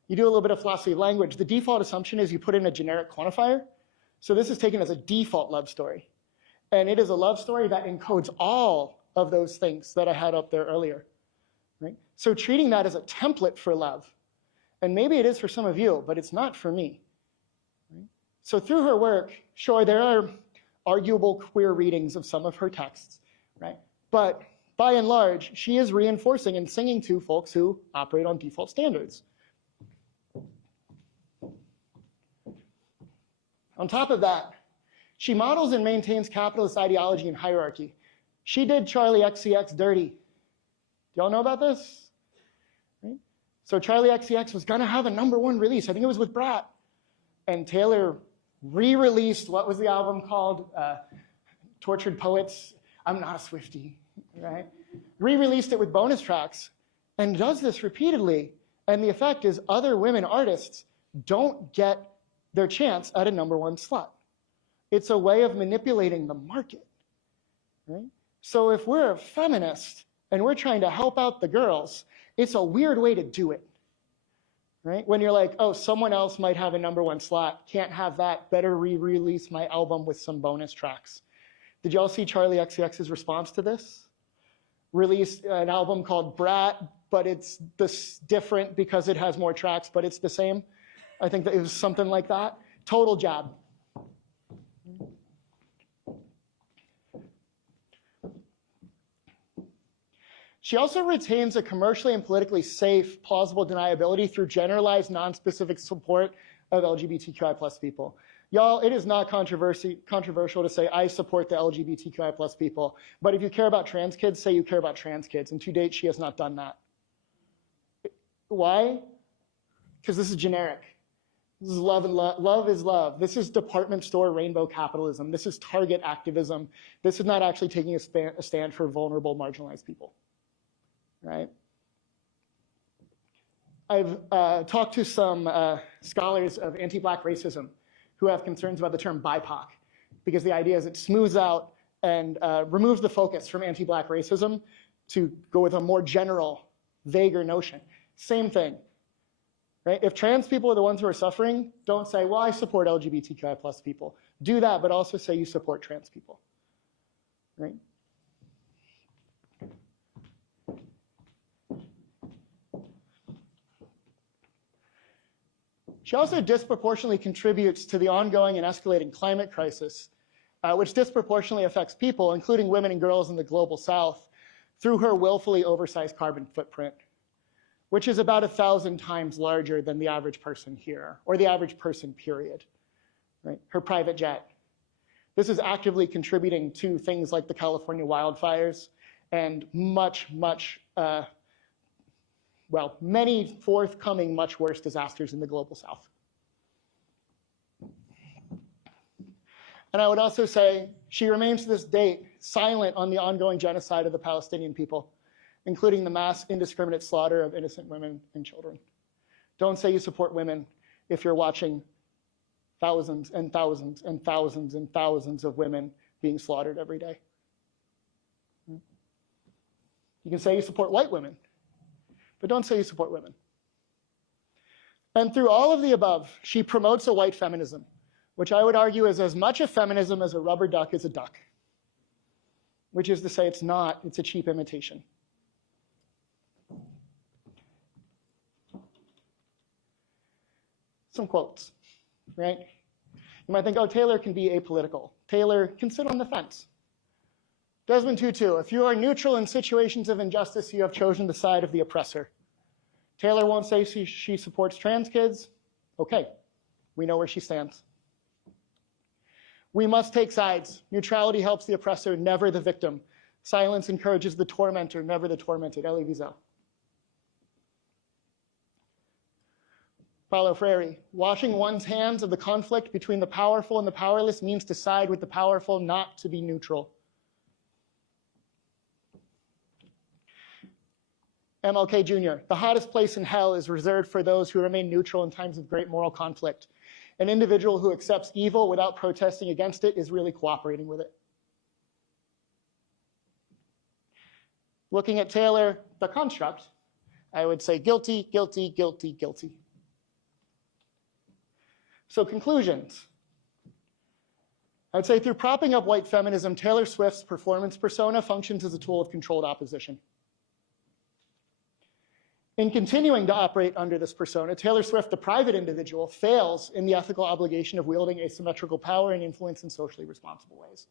you do a little bit of philosophy of language. The default assumption is you put in a generic quantifier. So this is taken as a default love story. And it is a love story that encodes all of those things that I had up there earlier. Right? So treating that as a template for love, and maybe it is for some of you, but it's not for me. Right? So through her work, sure, there are arguable queer readings of some of her texts, right? But by and large, she is reinforcing and singing to folks who operate on default standards. On top of that, she models and maintains capitalist ideology and hierarchy. She did Charlie XCX dirty. Do y'all know about this? Right? So Charlie XCX was gonna have a #1 release. I think it was with Brat. And Taylor re-released, what was the album called? Tortured Poets. I'm not a Swiftie, right? Re-released it with bonus tracks and does this repeatedly. And the effect is other women artists don't get their chance at a #1 slot. It's a way of manipulating the market, right? So if we're a feminist and we're trying to help out the girls, it's a weird way to do it, right? When you're like, oh, someone else might have a #1 slot, can't have that, better re-release my album with some bonus tracks. Did y'all see Charlie XCX's response to this? Released an album called Brat, but it's different because it has more tracks, but it's the same. I think that it was something like that. Total jab. She also retains a commercially and politically safe, plausible deniability through generalized, non-specific support of LGBTQI+ people. Y'all, it is not controversial to say I support the LGBTQI+ people, but if you care about trans kids, say you care about trans kids, and to date, she has not done that. Why? Because this is generic. This is love and love is love. This is department store rainbow capitalism. This is Target activism. This is not actually taking a stand for vulnerable, marginalized people, right? I've talked to some scholars of anti-Black racism who have concerns about the term BIPOC, because the idea is it smooths out and removes the focus from anti-Black racism to go with a more general, vaguer notion. Same thing. Right? If trans people are the ones who are suffering, don't say, well, I support LGBTQI+ people. Do that, but also say you support trans people. Right? She also disproportionately contributes to the ongoing and escalating climate crisis, which disproportionately affects people, including women and girls in the global south, through her willfully oversized carbon footprint, which is about 1,000 times larger than the average person here, or the average person, period. Right? Her private jet. This is actively contributing to things like the California wildfires and many forthcoming much worse disasters in the global south. And I would also say she remains to this date silent on the ongoing genocide of the Palestinian people, including the mass indiscriminate slaughter of innocent women and children. Don't say you support women if you're watching thousands and thousands and thousands and thousands of women being slaughtered every day. You can say you support white women, but don't say you support women. And through all of the above, she promotes a white feminism, which I would argue is as much a feminism as a rubber duck is a duck, which is to say it's not, it's a cheap imitation. Some quotes, right? You might think, oh, Taylor can be apolitical. Taylor can sit on the fence. Desmond Tutu, if you are neutral in situations of injustice, you have chosen the side of the oppressor. Taylor won't say she supports trans kids. Okay, we know where she stands. We must take sides. Neutrality helps the oppressor, never the victim. Silence encourages the tormentor, never the tormented. Elie Wiesel. Paulo Freire, washing one's hands of the conflict between the powerful and the powerless means to side with the powerful, not to be neutral. MLK Jr., the hottest place in hell is reserved for those who remain neutral in times of great moral conflict. An individual who accepts evil without protesting against it is really cooperating with it. Looking at Taylor, the construct, I would say guilty, guilty, guilty, guilty. So conclusions. I'd say through propping up white feminism, Taylor Swift's performance persona functions as a tool of controlled opposition. In continuing to operate under this persona, Taylor Swift, the private individual, fails in the ethical obligation of wielding asymmetrical power and influence in socially responsible ways.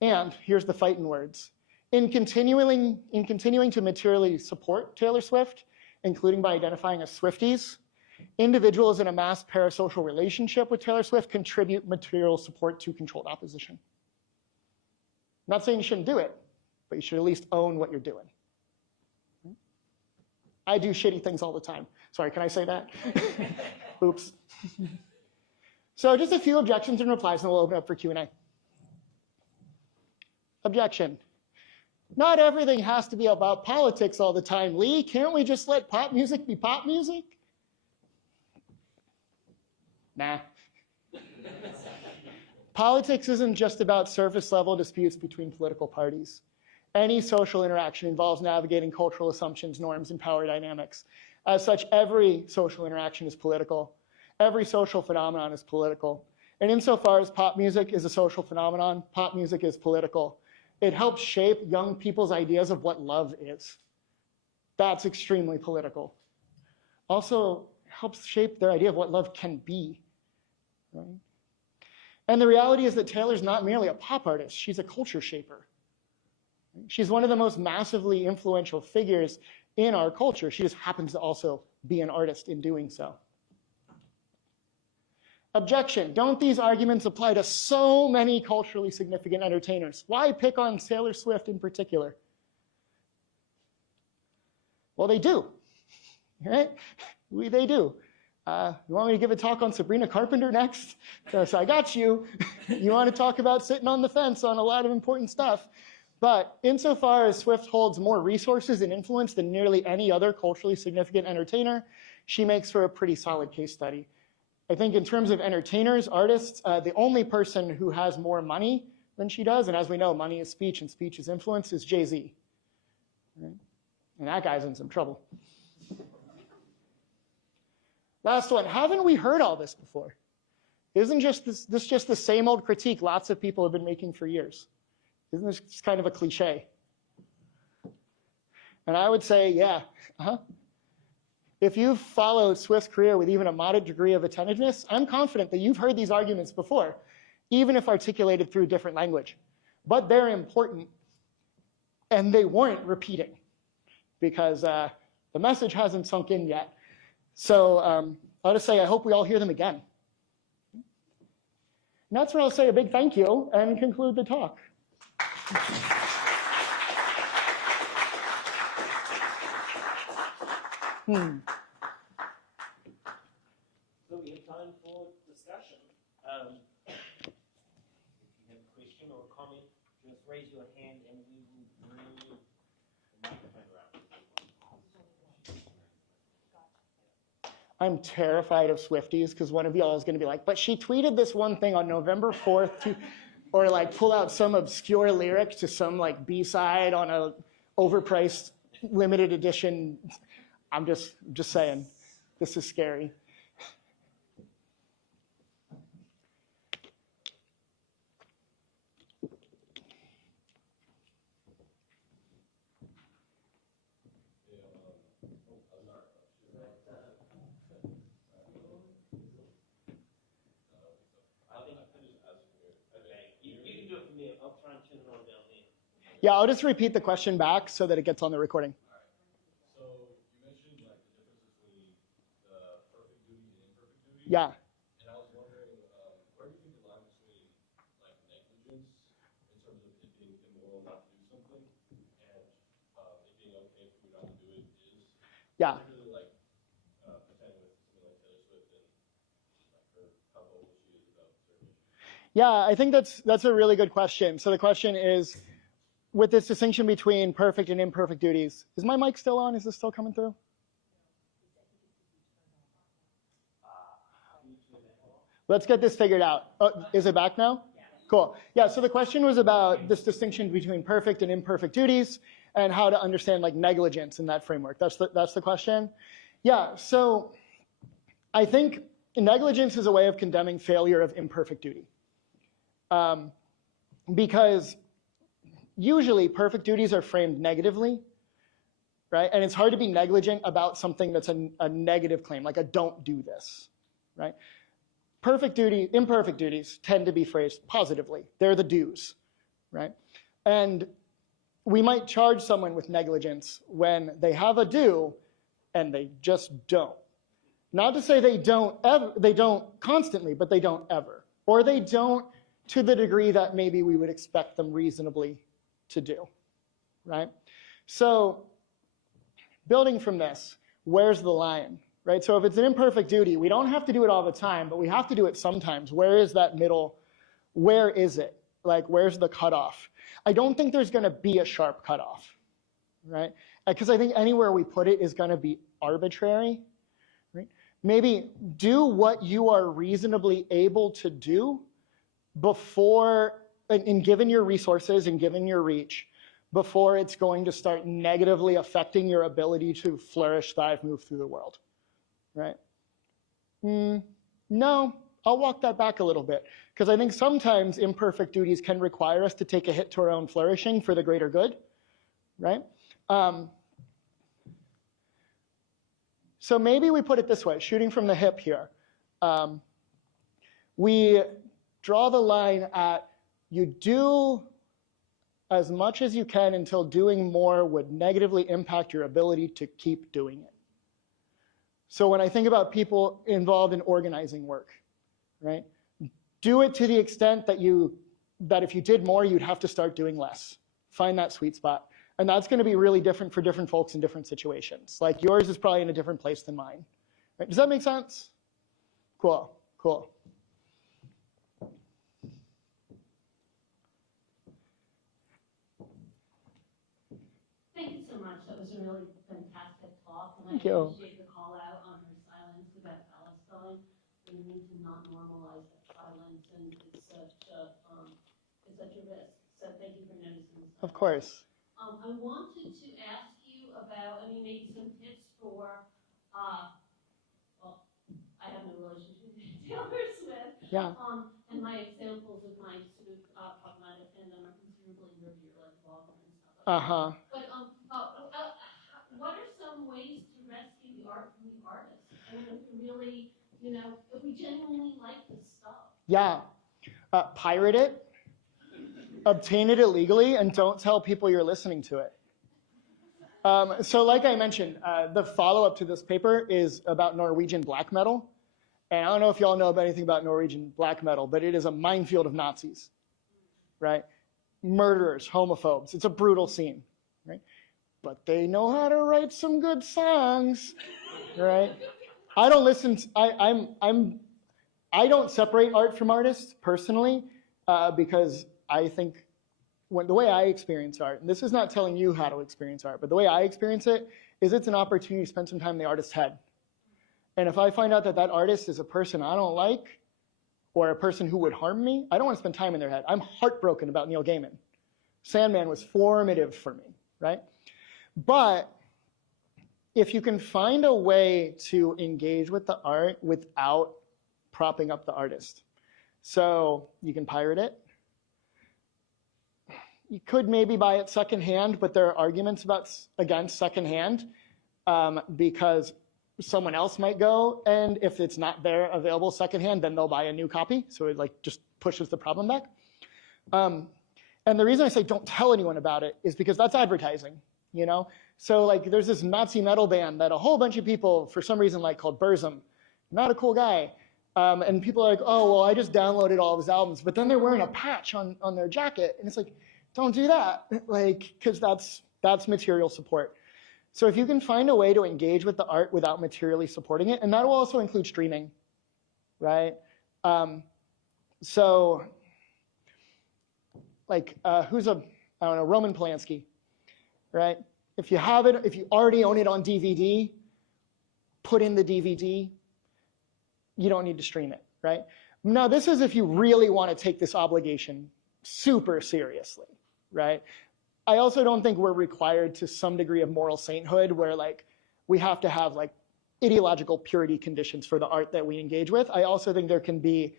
And here's the fight in words. In continuing to materially support Taylor Swift, including by identifying as Swifties, individuals in a mass parasocial relationship with Taylor Swift contribute material support to controlled opposition. I'm not saying you shouldn't do it, but you should at least own what you're doing. I do shitty things all the time. Sorry, can I say that? Oops. So just a few objections and replies, and we'll open up for Q&A. Objection. Not everything has to be about politics all the time, Lee. Can't we just let pop music be pop music? Nah. Politics isn't just about surface-level disputes between political parties. Any social interaction involves navigating cultural assumptions, norms, and power dynamics. As such, every social interaction is political. Every social phenomenon is political. And insofar as pop music is a social phenomenon, pop music is political. It helps shape young people's ideas of what love is. That's extremely political. Also helps shape their idea of what love can be. Right? And the reality is that Taylor's not merely a pop artist, she's a culture shaper. She's one of the most massively influential figures in our culture. She just happens to also be an artist in doing so. Objection. Don't these arguments apply to so many culturally significant entertainers? Why pick on Taylor Swift in particular? Well, they do. Right? They do. You want me to give a talk on Sabrina Carpenter next? So I got you. You want to talk about sitting on the fence on a lot of important stuff. But insofar as Swift holds more resources and influence than nearly any other culturally significant entertainer, she makes for a pretty solid case study. I think in terms of entertainers, artists, the only person who has more money than she does, and as we know, money is speech and speech is influence, is Jay-Z. Right? And that guy's in some trouble. Last one, haven't we heard all this before? Isn't this just the same old critique lots of people have been making for years? Isn't this just kind of a cliche? And I would say, yeah, If you've followed Swift's career with even a moderate degree of attentiveness, I'm confident that you've heard these arguments before, even if articulated through different language. But they're important, and they warrant repeating, because the message hasn't sunk in yet. So I'll just say I hope we all hear them again. And that's where I'll say a big thank you and conclude the talk. So we have time for discussion. If you have a question or a comment, just raise your hand and we will bring the microphone around. I'm terrified of Swifties because one of y'all is going to be like, but she tweeted this one thing on November 4th, or like pull out some obscure lyric to some like B-side on a overpriced limited edition. I'm just saying, this is scary. Yeah, I'll just repeat the question back so that it gets on the recording. So you mentioned like the difference between the perfect duties and imperfect duties. Yeah. And I was wondering, where do you think the line between like negligence in terms of it being immoral not to do something and it being okay for you not to do it is? Yeah. Really like pretending with something like Taylor Swift and like her how bold she is about certain issues. Yeah, I think that's a really good question. So the question is, with this distinction between perfect and imperfect duties, is my mic still on? Is this still coming through? Let's get this figured out. Oh, is it back now? Cool. Yeah, so the question was about this distinction between perfect and imperfect duties and how to understand like negligence in that framework. That's the question. Yeah, so I think negligence is a way of condemning failure of imperfect duty. Because usually perfect duties are framed negatively, right? And it's hard to be negligent about something that's a negative claim, like a don't do this, right? Imperfect duties tend to be phrased positively. They're the do's, right? And we might charge someone with negligence when they have a do and they just don't. Not to say they don't constantly, but they don't ever. Or they don't to the degree that maybe we would expect them reasonably to do, right? So building from this, where's the line, right? So if it's an imperfect duty, we don't have to do it all the time, but we have to do it sometimes. Where is that middle? Where is it? Like, where's the cutoff? I don't think there's going to be a sharp cutoff, right? Because I think anywhere we put it is going to be arbitrary, right? Maybe do what you are reasonably able to do before, and given your resources and given your reach, before it's going to start negatively affecting your ability to flourish, thrive, move through the world, right? No, I'll walk that back a little bit, because I think sometimes imperfect duties can require us to take a hit to our own flourishing for the greater good, right? So maybe we put it this way, shooting from the hip here. We draw the line at you do as much as you can until doing more would negatively impact your ability to keep doing it. So when I think about people involved in organizing work, right? Do it to the extent that if you did more, you'd have to start doing less. Find that sweet spot. And that's going to be really different for different folks in different situations. Like yours is probably in a different place than mine. Right? Does that make sense? Cool, cool. Thank you so much. That was a really fantastic talk. And Thank I you. appreciate the call out on her silence about Palestine. We need to not normalize that silence, and it's such a risk. So thank you for noticing this. Of course. I wanted to ask you about, and you made some tips for, well, I have no relationship with Taylor Swift. Yeah. And my examples of my sort of problematic fandom are considerably nerdier, like Wagner and stuff like that. Uh-huh. But what are some ways to rescue the art from the you know, if we genuinely like this stuff. Yeah. Pirate it, obtain it illegally, and don't tell people you're listening to it. So like I mentioned, the follow-up to this paper is about Norwegian black metal. And I don't know if y'all know about anything about Norwegian black metal, but it is a minefield of Nazis, right? Murderers, homophobes. It's a brutal scene, right? But they know how to write some good songs, right? I don't listen to, I don't separate art from artists personally, because I think the way I experience art, and this is not telling you how to experience art, but the way I experience it is it's an opportunity to spend some time in the artist's head. And if I find out that that artist is a person I don't like, or a person who would harm me, I don't want to spend time in their head. I'm heartbroken about Neil Gaiman. Sandman was formative for me, right? But if you can find a way to engage with the art without propping up the artist. So you can pirate it. You could maybe buy it secondhand, but there are arguments against secondhand because someone else might go, and if it's not there available secondhand, then they'll buy a new copy. So it like just pushes the problem back. And the reason I say don't tell anyone about it is because that's advertising, you know? So like there's this Nazi metal band that a whole bunch of people for some reason like called Burzum, not a cool guy. And people are like, oh, well, I just downloaded all of his albums, but then they're wearing a patch on their jacket. And it's like, don't do that, like, because that's material support. So if you can find a way to engage with the art without materially supporting it, and that will also include streaming, right? So like, who's I don't know, Roman Polanski, right? If you have it, if you already own it on DVD, put in the DVD. You don't need to stream it, right? Now, this is if you really want to take this obligation super seriously, right? I also don't think we're required to some degree of moral sainthood where like we have to have like ideological purity conditions for the art that we engage with. I also think there can be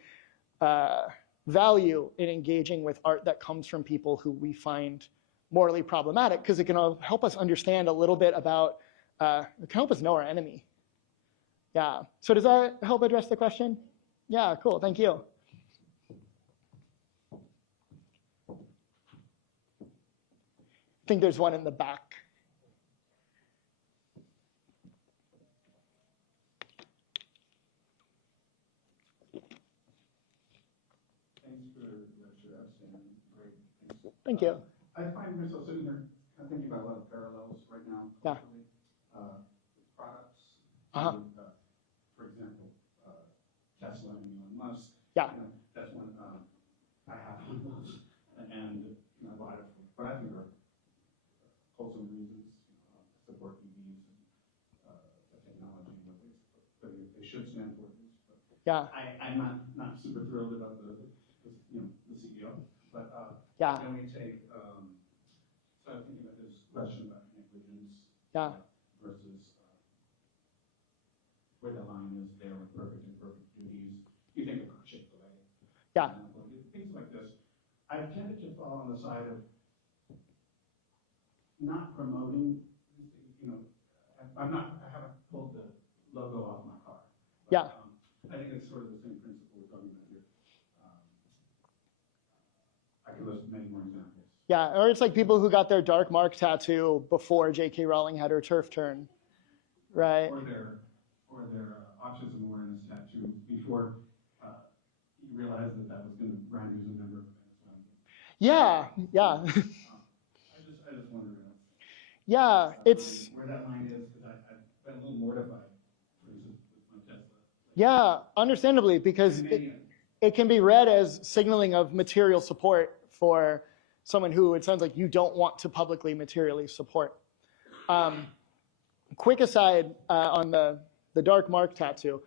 value in engaging with art that comes from people who we find morally problematic because it can help us understand a little bit about, it can help us know our enemy. Yeah, so does that help address the question? Yeah, cool, thank you. I think there's one in the back. Thanks for the lecture, outstanding, great, thanks. Thank you. I find myself sitting here kind of thinking about a lot of parallels right now, Yeah. culturally, with products. Uh-huh. For example, Tesla and Elon Musk. Yeah. You know, that's one, I have one of those, and you know, I bought it for what I think are wholesome reasons, support EVs and the technology and what they should stand for. But Yeah. I'm not super thrilled about the CEO, but Yeah. then we take, so I'm thinking about this question about negligence Yeah. versus where the line is there with perfect and imperfect duties. You think about Chick-fil-A. Yeah. Things like this. I've tended to fall on the side of not promoting, you know, I haven't pulled the logo off my car. But, Yeah. I think it's sort of the same principle we're talking about here. I could list many more examples. Yeah, or it's like people who got their dark mark tattoo before J.K. Rowling had her turf turn, right? Or their autism awareness tattoo before you realized that was going to brand you as a member of Venezuela. Yeah, yeah. I just wonder. Yeah, it's... Where that line is, because I've been a little mortified, for instance, with my Tesla. Yeah, understandably, because it can be read as signaling of material support for someone who it sounds like you don't want to publicly materially support. Quick aside on the dark mark tattoo.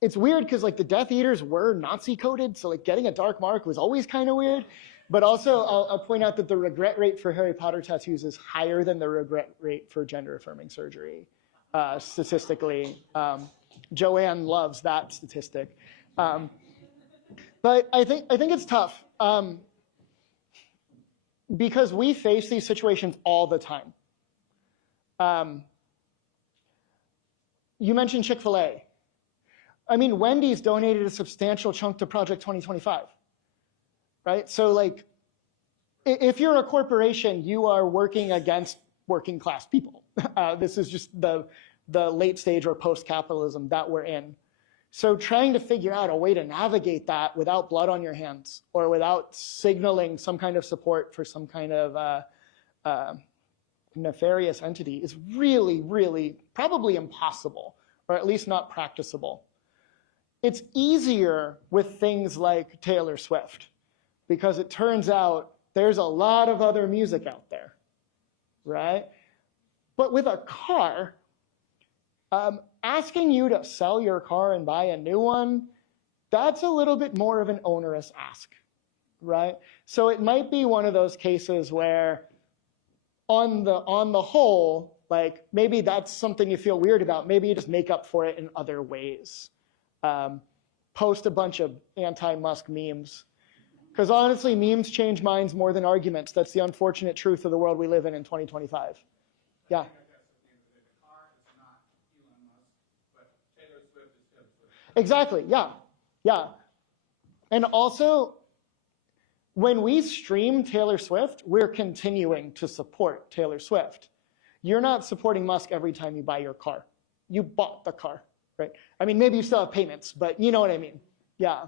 It's weird because like the Death Eaters were Nazi coded, so like getting a dark mark was always kind of weird. But also I'll point out that the regret rate for Harry Potter tattoos is higher than the regret rate for gender affirming surgery, statistically. Joanne loves that statistic. But I think it's tough because we face these situations all the time. You mentioned Chick-fil-A. I mean, Wendy's donated a substantial chunk to Project 2025, right? So like, if you're a corporation, you are working against working class people. This is just the late stage or post-capitalism that we're in. So trying to figure out a way to navigate that without blood on your hands or without signaling some kind of support for some kind of nefarious entity is really, really probably impossible, or at least not practicable. It's easier with things like Taylor Swift, because it turns out there's a lot of other music out there, right? But with a car, asking you to sell your car and buy a new one, that's a little bit more of an onerous ask, right? So it might be one of those cases where on the whole, like maybe that's something you feel weird about. Maybe you just make up for it in other ways. Post a bunch of anti-Musk memes. Because honestly, memes change minds more than arguments. That's the unfortunate truth of the world we live in 2025. Yeah. Exactly, yeah, yeah. And also, when we stream Taylor Swift, we're continuing to support Taylor Swift. You're not supporting Musk every time you buy your car. You bought the car, right? I mean, maybe you still have payments, but you know what I mean, yeah.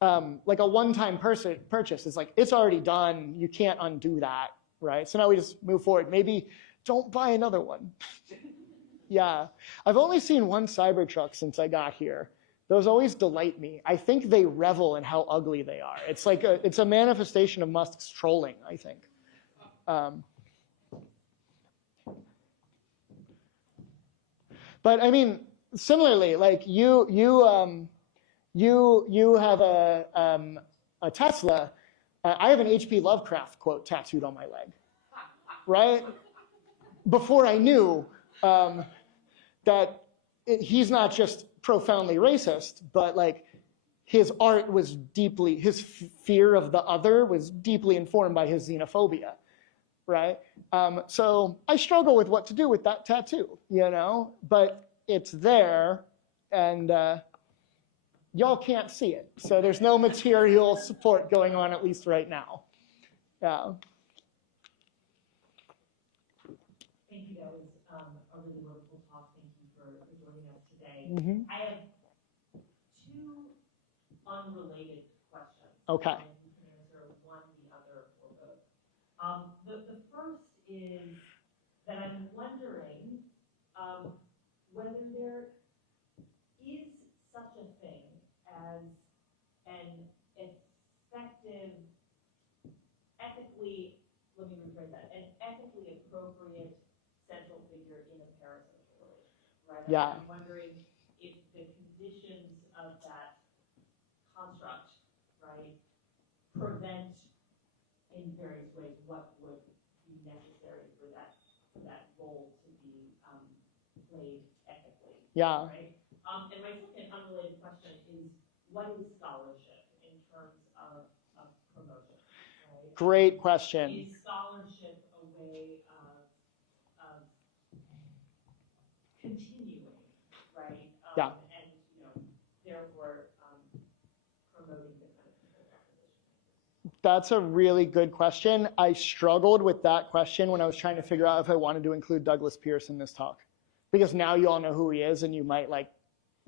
Like a one-time purchase, it's like, it's already done, you can't undo that, right? So now we just move forward. Maybe don't buy another one. Yeah, I've only seen one Cybertruck since I got here. Those always delight me. I think they revel in how ugly they are. It's like it's a manifestation of Musk's trolling, I think. But I mean, similarly, like you have a Tesla. I have an H.P. Lovecraft quote tattooed on my leg, right? Before I knew that he's not just profoundly racist, but like his art was deeply, his fear of the other was deeply informed by his xenophobia, right? So I struggle with what to do with that tattoo, you know, but it's there and y'all can't see it. So there's no material support going on, at least right now. Yeah. Thank you. That was a really wonderful talk. Thank you for joining us today. Mm-hmm. I have two unrelated questions. Okay. And you can answer one, the other, or both. The first is that I'm wondering whether there is such a thing as an effective, ethically, let me rephrase that, an ethically appropriate central figure in a parasocial relationship, right? Yeah. I'm wondering if the conditions of that construct, right, prevent in various ways what would be necessary for that role to be played ethically. Yeah. Right? And my second unrelated question is, what is scholarship in terms of promotion? Right? Great question. Is scholarship a way of continuing, right? Yeah. And therefore promoting the kind of people proposition. That's a really good question. I struggled with that question when I was trying to figure out if I wanted to include Douglas Pierce in this talk, because now you all know who he is, and you might like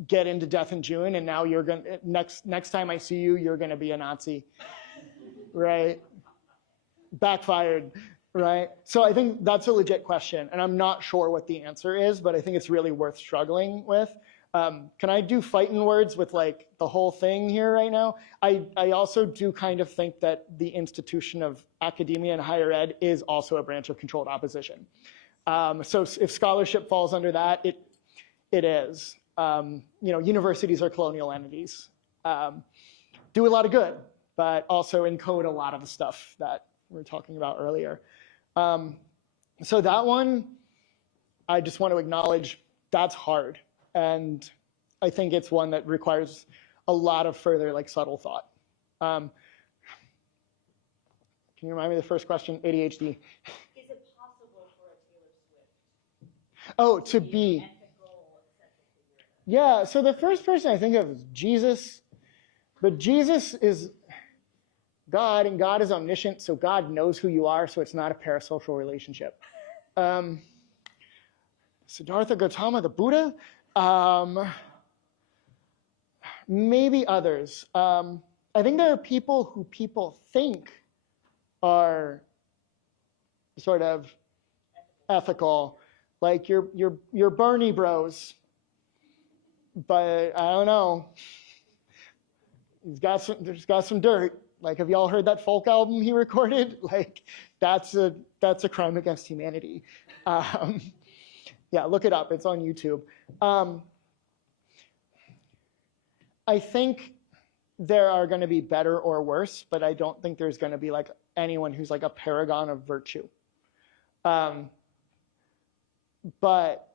get into Death in June, and now you're gonna next time I see you, you're gonna be a Nazi, right? Backfired, right? So I think that's a legit question, and I'm not sure what the answer is, but I think it's really worth struggling with. Can I do fighting words with like the whole thing here right now? I also do kind of think that the institution of academia and higher ed is also a branch of controlled opposition. So if scholarship falls under that, it is. Universities are colonial entities. Do a lot of good, but also encode a lot of the stuff that we were talking about earlier. So that one, I just want to acknowledge that's hard. And I think it's one that requires a lot of further like subtle thought. Can you remind me of the first question? ADHD. Is it possible for a Taylor Swift to be ethical central figure? Yeah, so the first person I think of is Jesus, but Jesus is God, and God is omniscient, so God knows who you are, so it's not a parasocial relationship. Siddhartha Gautama, the Buddha, maybe others. I think there are people who people think are sort of ethical, like your Bernie bros, but I don't know. He's got some dirt. Like, have y'all heard that folk album he recorded? Like, that's a crime against humanity. Yeah, look it up. It's on YouTube. I think there are going to be better or worse, but I don't think there's going to be like anyone who's like a paragon of virtue. But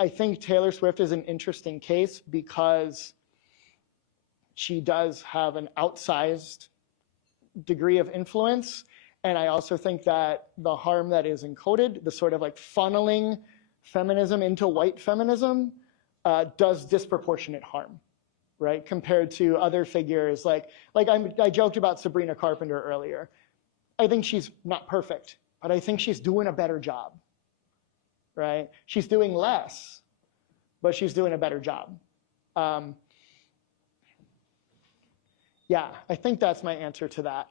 I think Taylor Swift is an interesting case because she does have an outsized degree of influence. And I also think that the harm that is encoded, the sort of like funneling feminism into white feminism, does disproportionate harm, right? Compared to other figures like I joked about Sabrina Carpenter earlier. I think she's not perfect, but I think she's doing a better job, right? She's doing less, but she's doing a better job. Yeah, I think that's my answer to that.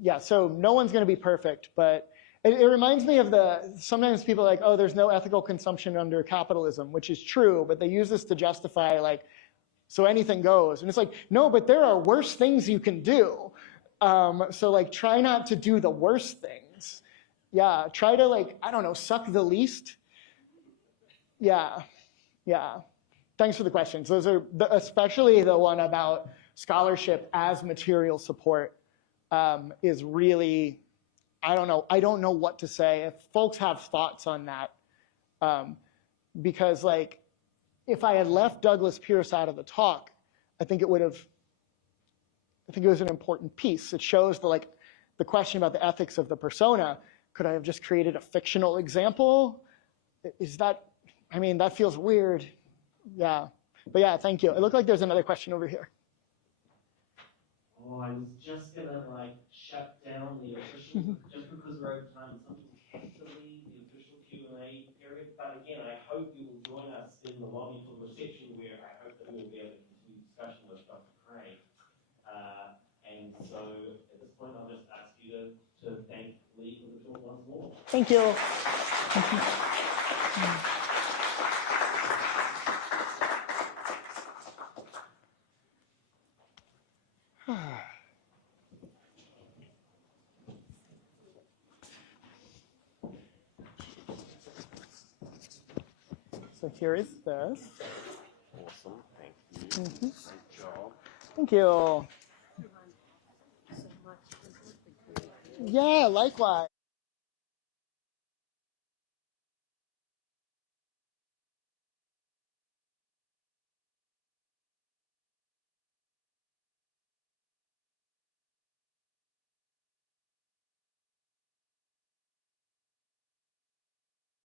Yeah, so no one's going to be perfect, but it reminds me of sometimes people are like, oh, there's no ethical consumption under capitalism, which is true, but they use this to justify like, so anything goes. And it's like, no, but there are worse things you can do. So like, try not to do the worst things. Yeah, try to like, I don't know, suck the least. Yeah. Thanks for the questions. Those are, especially the one about scholarship as material support is really, I don't know what to say. If folks have thoughts on that, because like, if I had left Douglas Pierce out of the talk, I think it was an important piece. It shows the question about the ethics of the persona. Could I have just created a fictional example? That feels weird. Yeah, but yeah, thank you. It looked like there's another question over here. Oh, I was just gonna like shut down the official, just because we're over time. Some people have to leave the official Q&A period. But again, I hope you will join us in the lobby for the reception, where I hope that we will be able to continue discussion with Dr. Cray. And so at this point, I'll just ask you to thank Lee for the talk once more. Thank you. So here is this. Awesome, thank you. Great job. Thank you. Yeah, likewise.